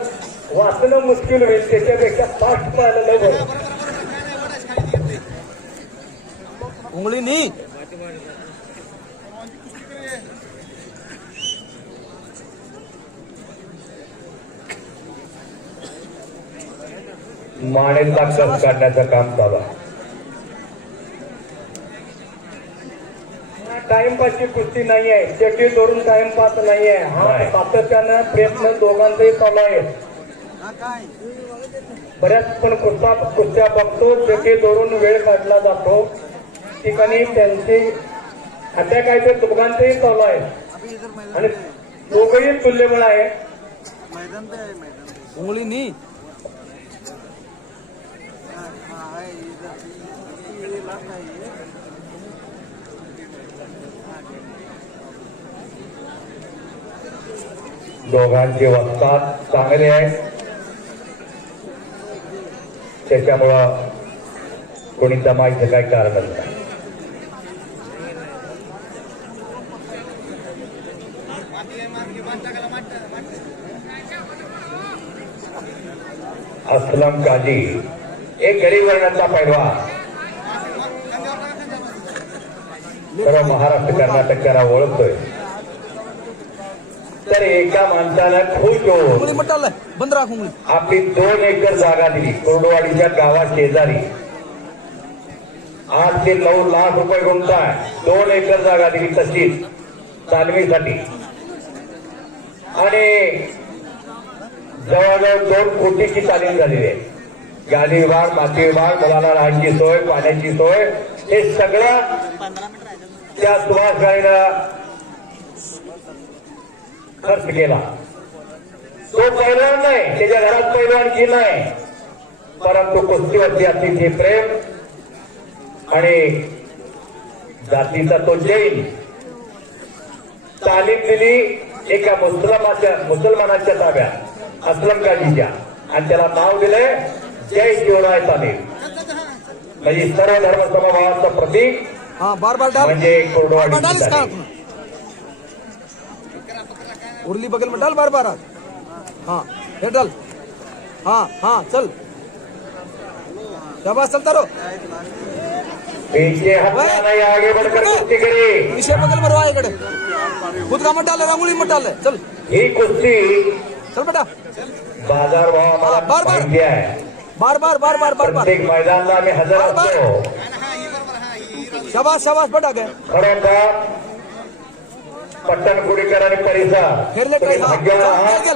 वाचणं मुश्किल होईल. त्याच्यापेक्षा फास्ट पळायला बरं. उंगली नी. मानेचा कस काढण्याचं काम चालू आहे. टाइमपासची कुस्ती नाही आहे. शेवटी धरून टाइमपास नाही आहे. हा सातत्यानं प्रयत्न दोघांचाही चालू आहे. बऱ्याच पण कुस्त्या बघतो शेवटी धरून वेळ काढला जातो. ठिकाणी त्यांची अटॅक आहे ते दोघांचेही चालू आहे आणि दोघंही तुल्यबळ आहे. उंगली नी. दोघांचे वस्तात चांगले आहे. त्याच्यामुळं कोणी दमायचं काही कारणच नाही. असलम काजी एक गरीब वर्णाचा पैलवान सर्व महाराष्ट्र कर्नाटकाला ओळखतोय. तर एका माणसानं खुश उंगली होऊन मत डाल. बंद राख उंगली. आपली 2 एकर जागा दिली कोरडवाडीच्या गावा शेजारी. 8 ते 9 लाख रुपये गुंठा 2 एकर जागा दिली तशीच तालमीसाठी आणि जवळजवळ 2 कोटीची तालीम झालेली आहे. गादी विभाग, माती विभाग, मुलांना राहायची सोय, पाण्याची सोय हे सगळं त्या सुभाष गाडीनं खर्च केला. तो पैलवान नाही, त्याच्या घरात पैलवानकी नाही, परंतु कुस्तीवरती अतिशय प्रेम आणि जातीचा तो जैन. तालीम दिली एका मुसलमानाच्या ताब्यात असलम काजीच्या आणि त्याला नाव दिलंय जय शिवराय तालीम. म्हणजे सर्व धर्म समभावाचं प्रतीक हाँ बार बार डाल. म्हणजे बार बार डाल कोरडवाडी इसका हाथ में. उरली बगल में डाल बार बार हाथ. हाँ ये डाल. हाँ हाँ चल. शाबाश चलता रहो. पीछे हटना नहीं, आगे बढ़कर कुस्ती करे. विषय बगल में रहा इकडे. खुद का मत डाल. रंगोली मत डाल. चल ही कुस्ती चल बेटा. बाजार भाव आम्हाला बार बार. माहिती आहे. बार बार बार बार बार बार. प्रत्येक मैदानाला आम्ही हजर बार बार. असतो. शाबाश शाबाश बेटा गए. खरं तर पट्टणकुडीकर आणि परिसर खेळले काय? तुम्ही भाग्यवान आहात.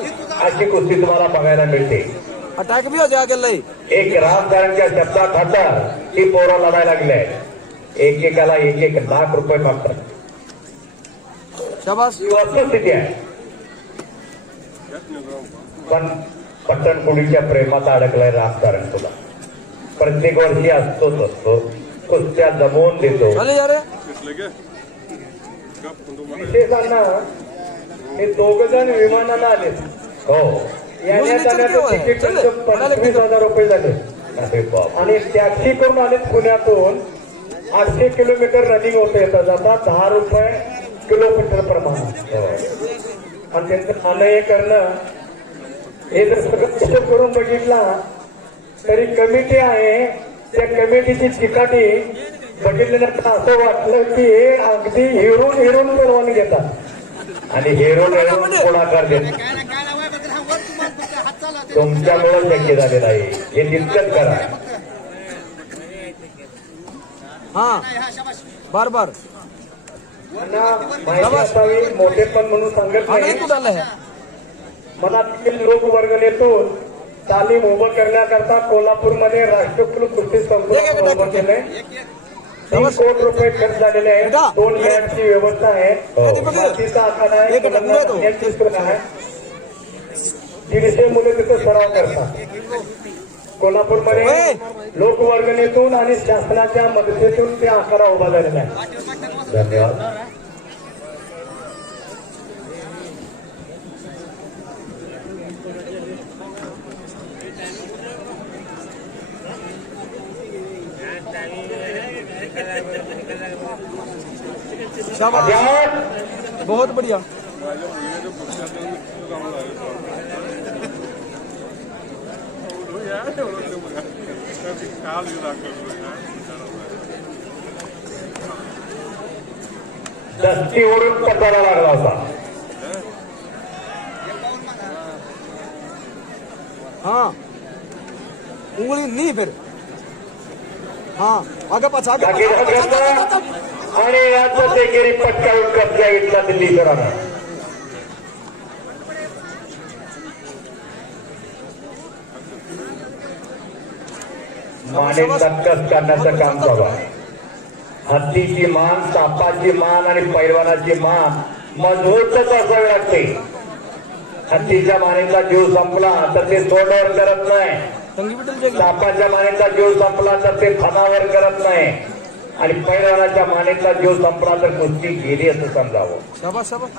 अशी कुस्ती तुम्हाला बघायला मिळते. अटॅक भी हो जाएगा लई. एक राजकारणच्या शब्दात खातर ती पोरं लढायला लागले. एकेकाला 1-1 लाख रुपये मागतात. शाबाश. ही वस्तुस्थिती आहे. पण पट्टणकुडीच्या प्रेमात अडकलाय राजकारण. तुला प्रत्येक वर्षी असतो कुस्त्या जमवून देतो. चले जा रे. विशेषांना हे 2 जण विमानानं आले. हो येण्या जाण्याचं तिकीट चल, त्यांचं म्हणाले की 25,000 रुपये झाले अरे बाप आणि टॅक्सी करून आलेत पुण्यातून 800 किलोमीटर रनिंग होतं येतात जाता 10 रुपये किलोमीटर प्रमाणात आणि त्यांचं अनय करणं हे जर सगळं हिशोब करून बघितला तरी कमिटी आहे त्या कमिटीची चिकाटी बघितल्यानंतर असं वाटलं की हे अगदी हिरून परवानगी घेतात आणि हेरो मिळून पुढाकार देत तुमच्यामुळे शक्य झालेलं आहे हे तितकंच करा हाँ बार बार त्यांना माहिती असावी मोठेपण म्हणून सांगत आगे नाही तू डाला है मनातील लोकवर्गणीतून तालीम उभं करण्याकरता कोल्हापूरमध्ये राष्ट्रकुल कुस्ती संकुल उभं केलंय 3 कोटी रुपये खर्च झालेले आहेत 2 मॅचची व्यवस्था आहे मातीचा आखाडा आहे मुलांना सोय आहे 150 मुले तिथे सराव करतात कोल्हापूरमध्ये लोकवर्गणीतून आणि शासनाच्या मदतीतून ते आखाडा उभा झालेला आहे धन्यवाद शाबाश बहुत बढ़िया दस्तीवरून पतारा लागला होता हाँ उंगली नहीं फिर हाँ आगे पाछा आगे जागीर पाछा हजरत आणि याचं देगिरी पटकावून कब्जा घेतला दिल्लीकरांना मानेचा कस करण्याचं काम चालू आहे हत्तीची मान सापाची मान आणि पैलवानाची मान मजबूतच असावी लागते हत्तीच्या मानेचा जीव संपला तर ते तोंडावर करत नाही तंगी बिटल जाएगी सापाच्या मानेचा जीव संपला तर ते फणावर करत नाही आणि पैलवानाच्या मानेचा जीव संपला तर कुस्ती गेली असं समजावं शाबाश शाबाश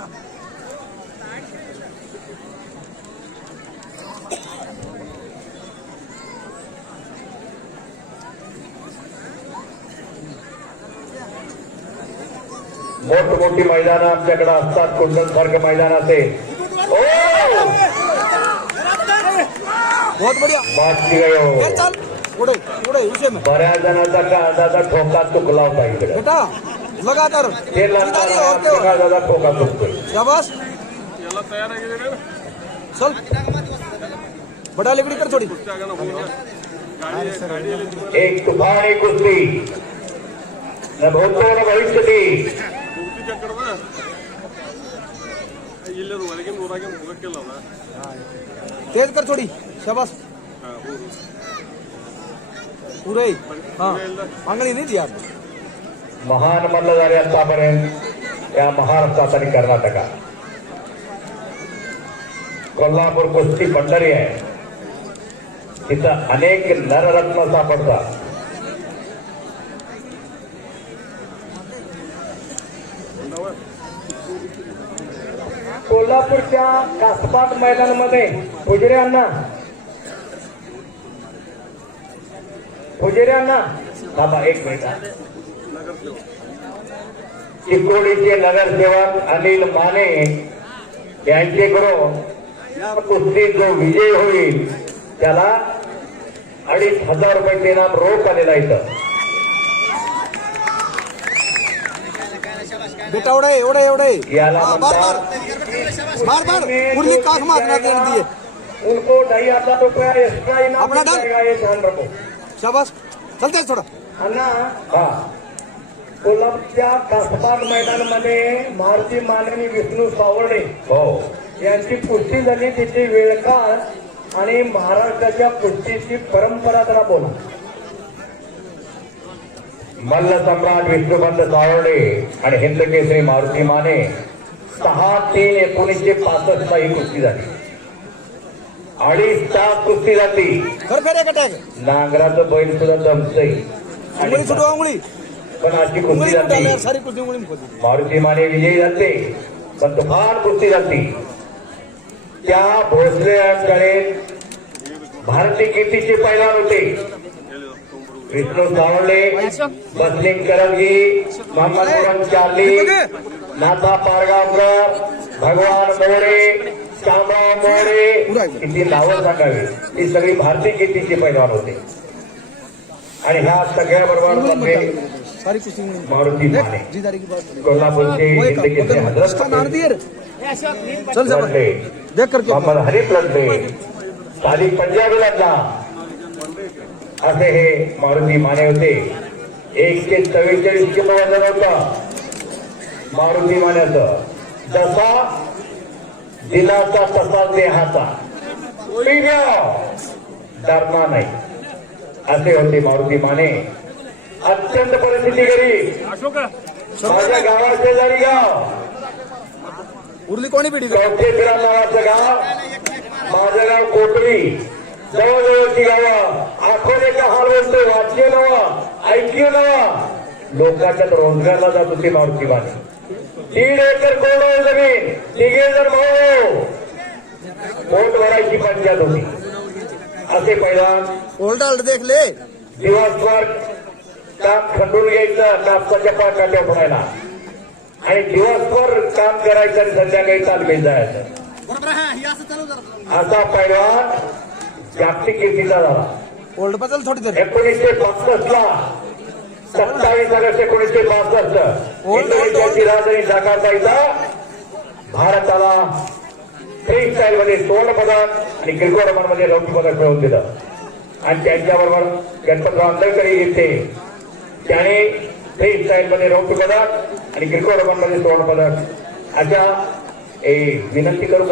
मोठमोठी मैदानं आमच्याकडे असतात कुंडल सारखं मैदान असेल बहुत बढ़िया बातची गयो फिर चल उड़े उड़े उसे में बऱ्याच जणांचा काळजाचा ठोका चुकला होता इकडे बेटा लगातार ते उतारी और क्या हो? काळजाचा ठोका चुकतोय शाबाश याला तयार आहे की चल बड़ा लिगड़ी कर थोड़ी एक तुफानी कुस्ती न भूतो न भविष्यती ಮೂರ್ತಿ ಚಕ್ರದ ಇಲ್ಲದು ಹೊರಗಿಂದ ಊರಾಗಿಂದ ಹೋಗಕ್ಕಿಲ್ಲ ಅದ तेज कर थोड़ी शाबाश पूरे हाँ आंगली नहीं दिया आपने महान म्हणलं झाले आतापर्यंत या महाराष्ट्रात आणि कर्नाटकात कोल्हापूर कुस्ती पंढरी आहे तिथं अनेक नररत्न सापडतात कोल्हापूरच्या कासपाट मैदानामध्ये पुजऱ्यांना थांबा एक मिनिट चिकोडीचे नगरसेवक अनिल माने यांच्याकडून या कुस्तीत जो विजय होईल त्याला 2,500 रुपये इनाम रोख आलेला इथं बेटा उड़े उड़े उड़े याला हाँ, बार बार म्हणतात बार बार उर्ली काख मारना देने दिए उनको 2,500 रुपया एक्स्ट्रा इनाम अपना डाल। मिलेगा ये ध्यान रखो शाबाश चलते हैं थोड़ा अण्णा हा कोल्हापूरच्या कासपाट मैदानामध्ये मारुती माने विष्णू सावर्डे हो यांची कुस्ती झाली तिची वेळकाळ आणि महाराष्ट्राच्या कुस्तीची परंपरा जरा बोला मल्ल सम्राट विष्णुपंत सावर्डे आणि हिंदकेसरी मारुती माने 6/3/1965 ला ही कुस्ती झाली 2.5 तास कुस्ती झाली घर फेरे कटेगा नांगराचं बैल सुद्धा जमतंय उंगली छुड़ो उंगली पण अशी कुस्ती उंगली छुटा झाली यार सारी कुछ उंगली में खोल दी मारुती माने विजयी झाले पण तुफान कुस्ती झाली त्या भोसलेकडे भारतीय कीर्तीचे पैलवान होते. विष्णू सावंडे, बसलिंग करंजी, मोहम्मद मोहन चार्ली, नाथा पारगावकर, भगवान मोरे, श्यामराव मोरे, किती नावं सांगावी. ही सगळी भारतीय कीर्तीचे पैलवान होते. आणि ह्या सगळ्या बरोबर सारी कुश्ती में मारुती माने जीदारी की बात कोल्हापूरचे हिंदकेसरी हजरत उसका मार दिए रे। चल सब लढले. देख करके मोहम्मद हनीफ लढले. साली पंजाबी लढला. असे हे मारुती माने होते. 144 किलो वजन होतं मारुती मान्याचं. जसा दिलाचा तसा देहाचा डरणार नाही असे होते मारुती माने. अत्यंत परिस्थिती गरीब. माझ्या गावा शेजारी गाव उरली कोणी पिढी कवठेपिरा नावाचं गाव. माझं गाव कोटरी. जवळजवळची गावं. अकोलेचा हाल बोलतोय. वाच्य नवा ऐक्य नवा. लोकांच्यात रोजगारला जात होते मारुती माने. 3 एकर कोरडवाहू जमीन. 3 जण भाऊ. पोट भरायची पंचायत होती. असे पैलवान ओल्ड ओल्ड देख ले दिवसभर काम खंडून घ्यायचं कापसाच्या पाकाट्या पडायला आणि दिवसभर काम करायचं आणि संध्याकाळी तालमीत जायचं. असा पैलवान जागतिक कीर्तीचा झाला. ओल्ड बदल थोडी तरी 1965 ला 27 ऑगस्ट 1965 इंडोनेशियाची राजधानी जकार्ता इथं भारताला फ्री स्टाईल मध्ये सुवर्ण पदक आणि किरकोळ रमणमध्ये रौप्य पदक मिळवून दिलं. आणि त्यांच्याबरोबर गणपतराव आंबेडकर घेतले. त्याने फ्री स्टाईल मध्ये रौप्य पदक आणि किरकोळ रमणमध्ये सुवर्ण पदक. अशा विनंती करू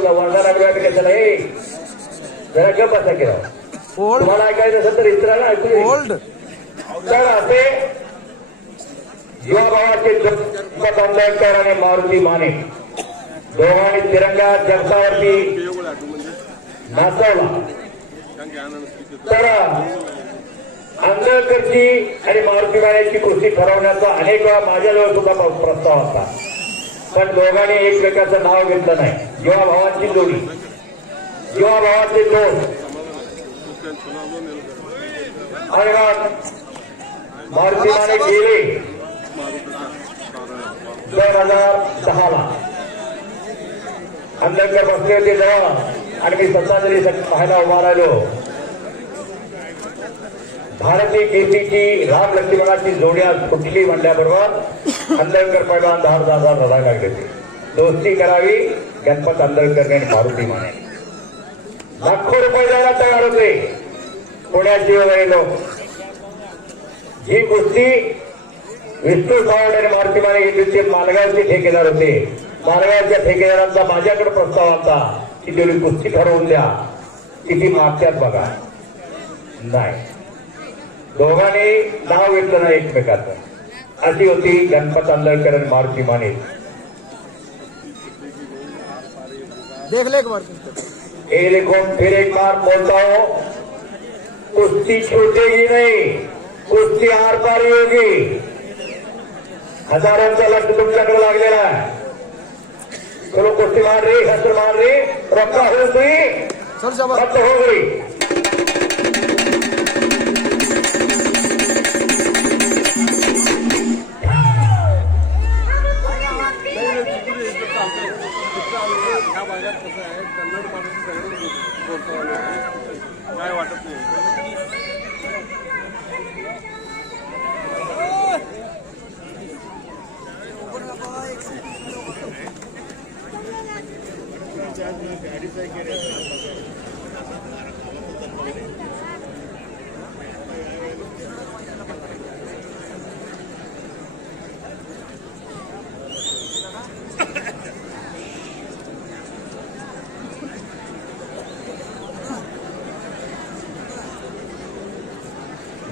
का वर्धा लागल्या त्याला जरा गप असा केला. ओल्ड तुम्हाला ऐकायचं असेल तर इतरांना ऐकू ओल्ड तर असे जीवाभावाचे जगत आंबेडकर आणि मारुती माने दोघांनी तिरंगा जगतावरती नाचवला. तर आंबेडकरची आणि मारुती मानेची कुस्ती ठरवण्याचा अनेक वेळा माझ्याजवळ सुद्धा प्रस्ताव होता. पण दोघांनी एकमेकाचं नाव घेतलं नाही. जीवाभावाची जोडी, जीवाभावाचे दोन. आणि मारुती माने गेले 2010 ला. आंबेडकर बसले होते जेव्हा आणि मी स्वतः जरी पाहायला उभा राहिलो. भारतीय कीर्तीची राम लक्ष्मणाची जोडी आज फुटली म्हणल्याबरोबर आंबेडकर पैलवान 10,000 रडायला लागले होते. दोस्ती करावी गणपत आंबेडकर आणि मारुती माने. लाखो रुपये द्यायला तयार होते पुण्याची वगैरे लोक. ही कुस्ती विष्णू सावंत आणि मारुती माने घेतली. मालगावचे ठेकेदार होते. मालगावच्या ठेकेदारांचा माझ्याकडे प्रस्ताव होता की तेवढी कुस्ती ठरवून द्या. किती मागच्यात बघा. नाही, दोघांनी नाव घेतलं नाही एकमेकाचं. अशी होती गणपत आंबेडकर आणि मारुती माने. देख ले एक बार एक देखो फिर एक बार बोलता हूं, कुश्ती छूटेगी नहीं, कुस्ती आर पारी होगी. हजारांचा लक्ष तुमच्याकडे लागलेला आहे. चलो कुस्ती मार रही, हसर मार रही, रक्का हो गई, चल शाबाश रक्त हो गई. या भागात कसं आहे, कन्नड माणूस सगळं बोलतो काय वाटत नाही.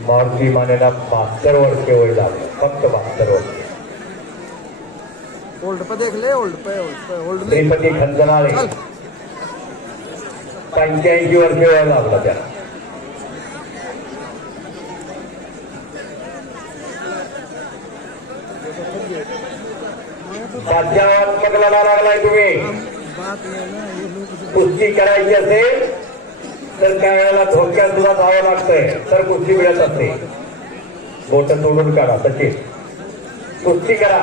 मारुती मानेला 72 वर्ष वय झालं. फक्त 72 वर्ष. ओल्ड पे देख ले ओल्ड पे ओल्ड ले श्रीपती खंजनाळे 85 वर्ष वय लागलं त्याला. साध्यात्मक लढा लागलाय तुम्ही. कुस्ती करायची असेल तर काही वेळेला धोक्यात सुद्धा जावं लागतंय तर कुस्ती मिळत असते. बोट तोडून काढा सचिन, कुस्ती करा.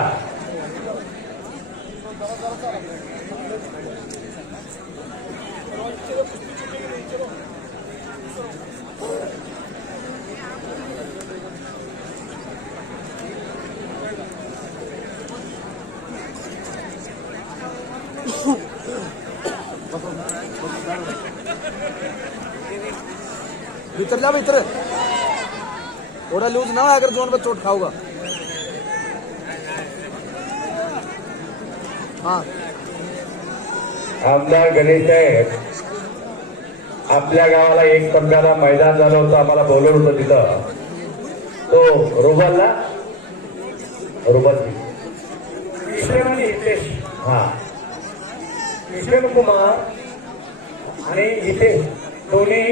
भीतर जा भीतर, थोड़ा लूज ना है, अगर जोन पे चोट खाऊगा. हाँ आमदार गणेश साहेब, आपल्या गावाला एक समजाला मैदान झालं होतं, आम्हाला बोलवलं होतं तिथं. तो रुबलला रुबल हा किशन कुमार आणि इथे दोन्ही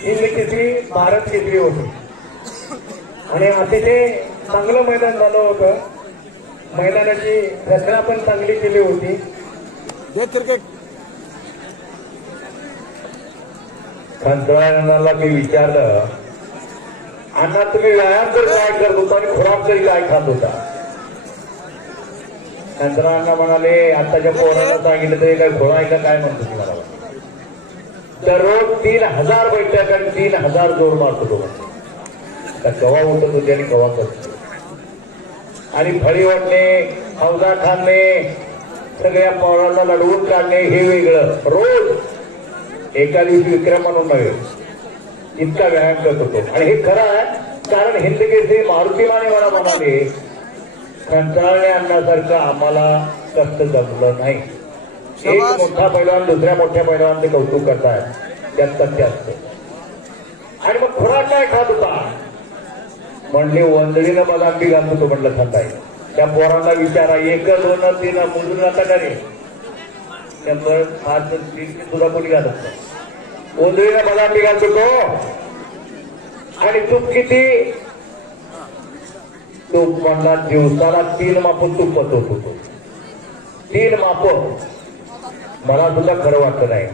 हिंद केसरी भारत केसरी होते आणि अतिशय चांगलं मैदान झालं होतं. मैदानाची रचना पण चांगली केली होती. देख क्रिकेट. खंतराला मी विचारलं, अण्णा तुम्ही व्यायाम तर काय करत होता आणि खुराक तरी काय खात होता? खंतरांना म्हणाले, आताच्या पोरांना सांगितलं तरी काय खोळा आहे का काय म्हणतो तुम्हाला? दररोज 3000 बैठक आणि 3000 जोर मारतो तो. कवा उठत होते आणि कवा करतो आणि फळी वाटणे, हौदा खाणे, सगळ्या पोरांना लढवून काढणे हे वेगळं. रोज एका दिवशी विक्रम म्हणून नव्हे, इतका व्यायाम करत होतो. आणि हे खरं आहे, कारण हिंदकेसरी मारुती माने मला म्हणाले, कंटाळणे आणण्यासारखं आम्हाला कष्ट जमलं नाही. एक मोठा पैलवान दुसऱ्या मोठ्या पैलवानचे कौतुक करतायत, त्यात सत्य असतं. आणि मग खुराक काय खात होता? म्हणले वंदळीनं मला बी घालत होतो. म्हटलं खाताय त्या पोरांना विचारा, 1, 2, 3 मोजून जाता का रे? त्यामुळे 5, 3 सुद्धा कोणी घालत नाही. वंदळीनं मला बी घालत होतो. आणि तूप किती? तूप म्हणला दिवसाला 3 माप तूप पचवत होतो. 3 माप. मला सुद्धा खरं वाटत नाही.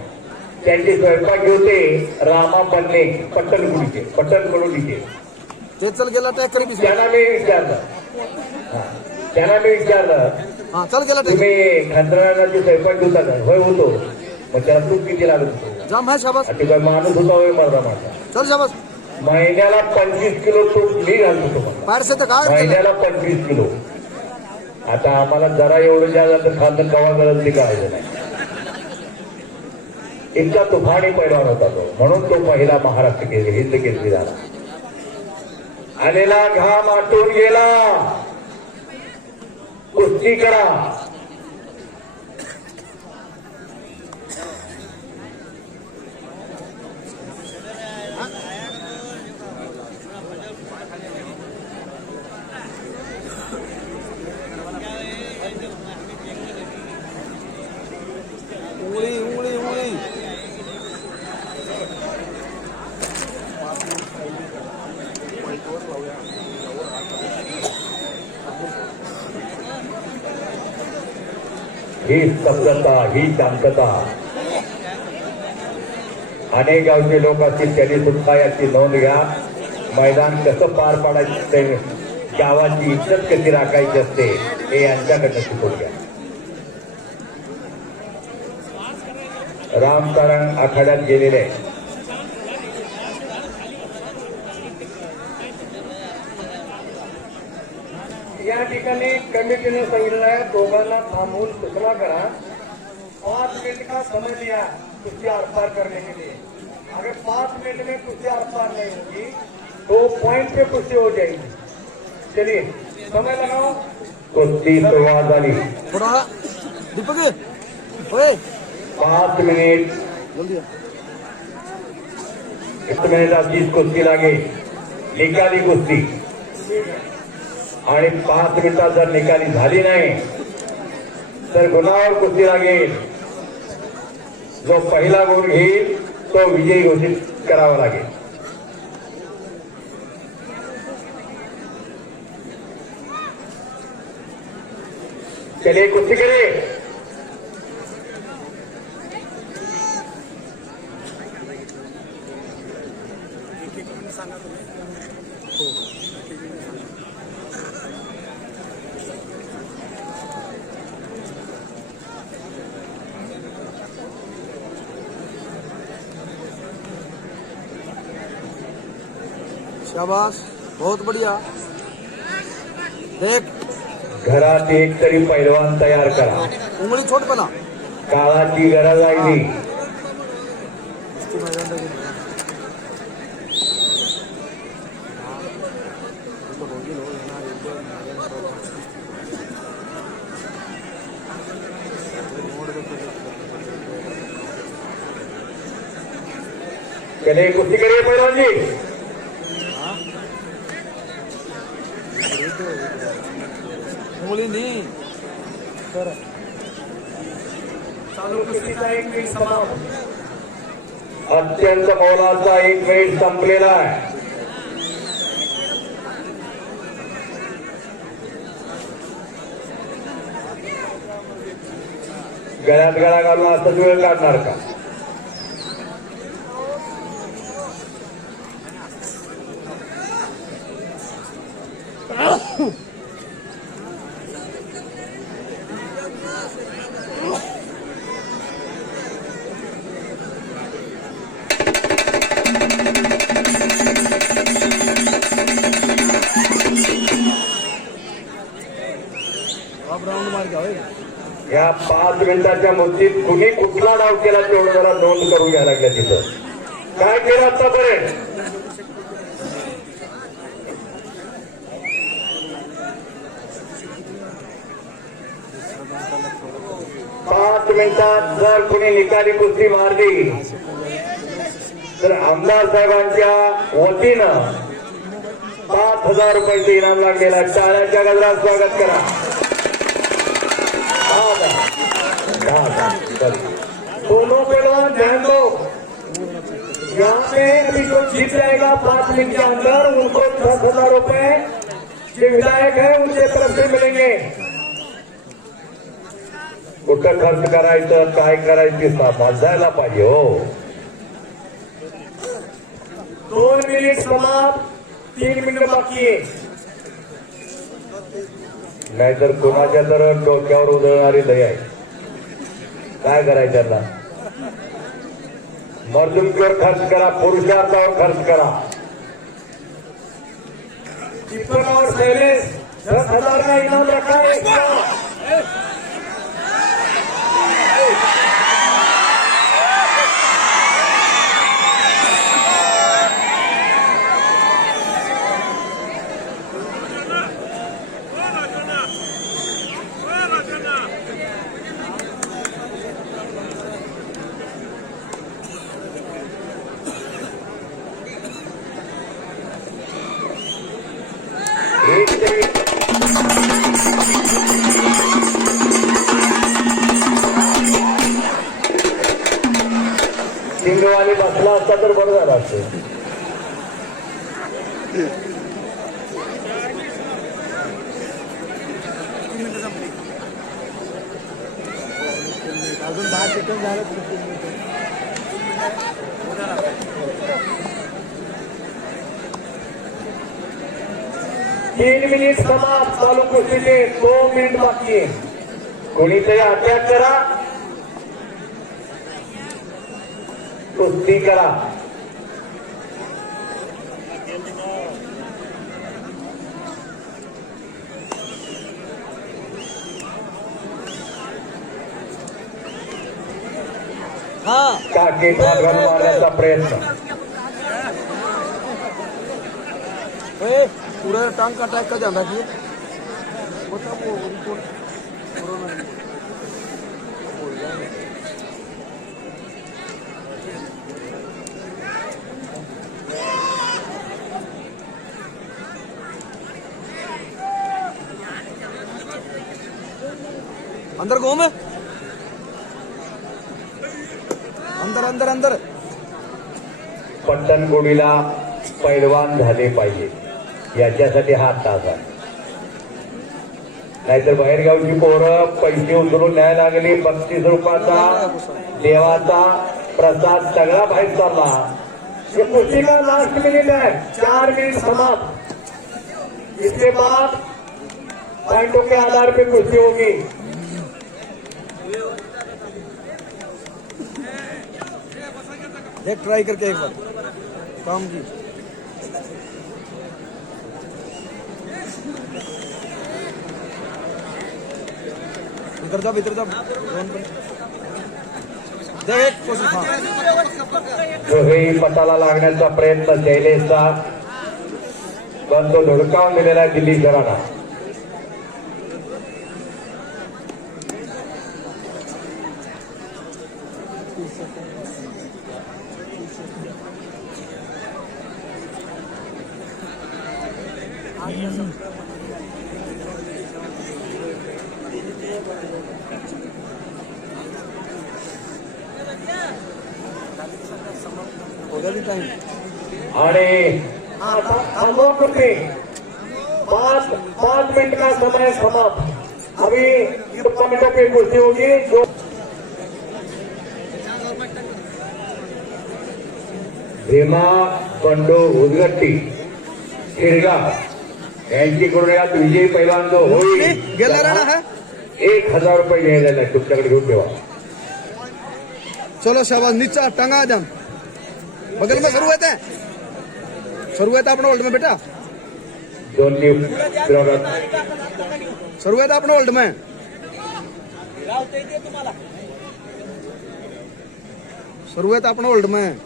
त्यांचे स्वयंपाक होते रामा पन्ने पट्टणकडूनचे. ते चल गेला टॅक करी. त्यांना मी विचारलं, हाँ चल गेला टॅक. तुम्ही खंतराची स्वयंपाक होता का? होय होतो. मग त्याला तूप किती लागत होतो? जाम है शाबास. ते काय माणूस होता होय मर्दा माझा? चल शाबास. महिन्याला 25 किलो तूप मी घालतो तुम्हाला. बाहेर से तर काय महिन्याला 25 किलो. आता आम्हाला जरा एवढं ज्या जातं खातं कवा गरज ते कळायचं नाही. इतका तुफानी पैलवान होता तो. म्हणून तो पहिला महाराष्ट्र केसरी हिंद केसरी झाला. आलेला घाम आटून गेला. कुस्ती करा. उंगली उंगली उंगली. ही स्तब्धता, ही शांतता. अनेक गावचे लोक असतील, त्यांनी सुद्धा याची नोंद घ्या. मैदान कसं पार पाडायचं, गावाची इज्जत कशी राखायची असते हे यांच्याकडनं शिकून घ्या. रामसारंग आखाड्यात गेलेले आहे. या ठिकाणी कमिटीने सांगितलं आहे, दोघांना थांबवून सूचना करा. 5 मिनट का समय लिया कुछ आर पार करने के लिए. अगर 5 मिनट में कुछ आर पार नहीं होगी तो पॉइंट पे कुछ हो जाएगी. चलिए समय लगाओ. कुस्ती सुरुवात झाली. थोडा दीपक होय 5 मिनिट. जल्दी 1 मिनिटाची कुस्ती लागेल. निकाली कुस्ती. आणि 5 मिनिटात जर निकाली झाली नाही तर गुणावर कुस्ती लागेल. जो पहिला गुण घेईल तो विजयी घोषित करावा लागेल. चलिए कुस्ती करे. शाबाश, बहुत बढ़िया। देख, घरात एक तरी पैलवान तयार करा, उंगली छोट बना। काळाची गरज आहे ती. चले कुस्ती करिए पैलवान जी. उंगली नहीं सर। चालू कुस्तीचा 1 मिनिट समाप्त. अत्यंत मोलाचा 1 मिनिट संपलेला आहे. गळ्यात गळा घालून असंच वेळ काढणार का? अब राउंड मार के होय। या 5 मिनिटाच्या मुदतीत कुणी कुठला डाव केला तेवढं जरा नोंद करून घ्यायला लागल्या तिथं. काय केलं आतापर्यंत? 5 मिनिटात जर कुणी निकाली कुस्ती मारली तर आमदार साहेबांच्या वतीनं 5,000 रुपयाचं इनाम लागलेला. टाळ्यांच्या गजरात स्वागत करा. दोनों पहलवान ध्यान दो, यहाँ पे अभी जो जीत जाएगा 5 मिनट के अंदर उनको 10,000 रुपए जो विधायक है उनके तरफ से मिलेंगे. कुठं खर्च करायचं काय करायची समजायला पाहिजे हो. 2 मिनिट समाप्त. 3 मिनिट बाकी आहे. नाहीतर कुणाच्या तर डोक्यावर उधळणारी दही आहे. काय करायचं त्यांना? मर्दुमकीवर खर्च करा, पुरुषार्थावर खर्च करा. दीपक और शैलेश 10,000 का इनाम रखा है. एक तरी सिंगवाली बसला असता तर बरं झालं असतं. अजून 10 सेकंद झालं. 3 मिनिट समाप्त. चालू कुस्तीचे 2 मिनिट बाकी आहे. कोणीतरी अटॅक करा, कुस्ती करा. हाँ, काके भागन मारण्याचा प्रयत्न. ए, पूरा टांग का अटैक का जाना कि अंदर घूम, अंदर अंदर अंदर. पट्टणकोडीला पैलवान झाले पाहिजे याच्यासाठी हा तास आहे. नाहीतर बाहेरगावची पोरं पैसे उचलून न्याय लागली. 35 रुपयाचा देवाचा प्रसाद सगळा बाहेर चालला. ये कुश्ती का लास्ट मिनट है, 4 मिनट समाप्त। इसके बाद पॉइंटों के आधार पर कुश्ती होगी। एक ट्राई करके एक बार काम की इधर जा देख एक कोशिश। हाँ जोही पटाला लागण्याचा प्रयत्न शैलेशचा, पण तो धुडकावून दिलेला आहे दिल्ली शहराला। हो गया भी टाइम। आणि थांबवा कुस्ती, 5 मिनट का समय समाप्त। अभी 2 मिनटों की कुश्ती होगी। जो भीमा बंडू उदगट्टी शिरगा यांच्याकडून यात विजयी पैलवान जो होईल गेला राणा है 1000 रुपये घ्यायला आहे, तुमच्याकडे घेऊन ठेवा। चलो शाबाश नीचा टंगा दम बगल में शुरू है अपना वर्ल्ड में बेटा दोन्ही विरोधात शुरू है अपना वर्ल्ड में शुरू है अपना वर्ल्ड में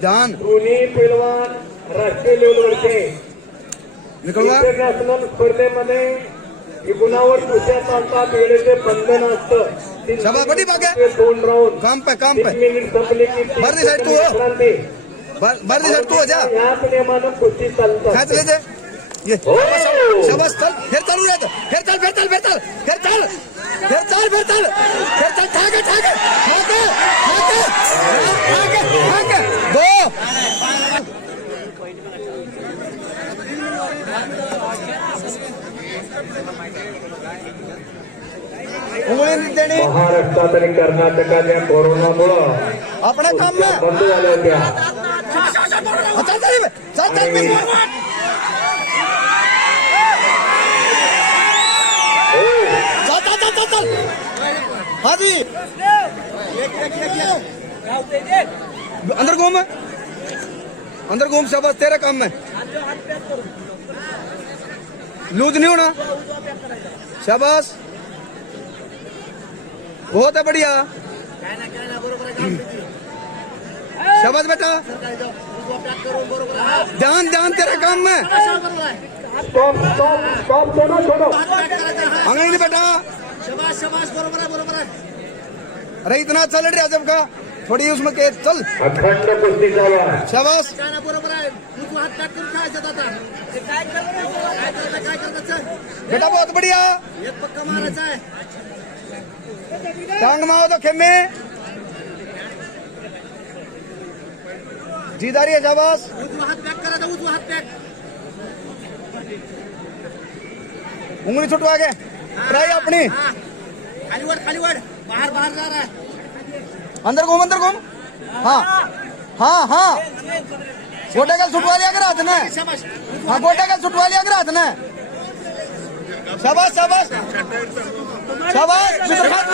ध्यान दोन्ही पैलवान राष्ट्रीय लेवलवरचे निकलवा इंटरनॅशनल स्पर्धेमध्ये गुणावर कुस्त्या चालतात, वेळेचे बंधन असतं। शाबाश, बड़ी बात है। 2 राउंड काम पे 3 मिनिट संपले की भर दी साइड तू हो। भर दी साइड तू हो जा ह्याच नियमानं कुस्ती चालतात। खेच ले जे ये हो। शाबाश चल फिर चालू रहता फिर चल ठाके दो उंगली नहीं देनी महाराष्ट्रात आणि कर्नाटकाच्या कोरोनामुळं अपना काम में बंद झाल्या होत्या। चल हाँ जी अंदर घूम शाबाश तेरा काम में लूज नहीं होना शाबाश बहुत है बढ़िया शाबाश बेटा ध्यान तेरा काम में स्टॉप छोड़ो। अंग्रेजी बेटा बरोबर आहे अरे इतना चल रही आजम का थोड़ी उसमें के चल अखंड कुस्ती चालू आहे। शाबाश बरोबर आहे तू हात काट करून खायचं आता काय करायचं बेटा बहुत बढ़िया एक पक्का मारायचा आहे टांग मारो तो खेमे जीदारी है शाबाश उजवा हात पॅक करायचा उजवा हात पॅक उंगली छुटवा के ट्राई अपनी खाली वड बाहर जा रहा है अंदर घूम हाँ गोटे का छुटवा लिया कर हाथ ने हाँ गोटे का छुटवा लिया कर हाथ ने शाबाश भीतर खाच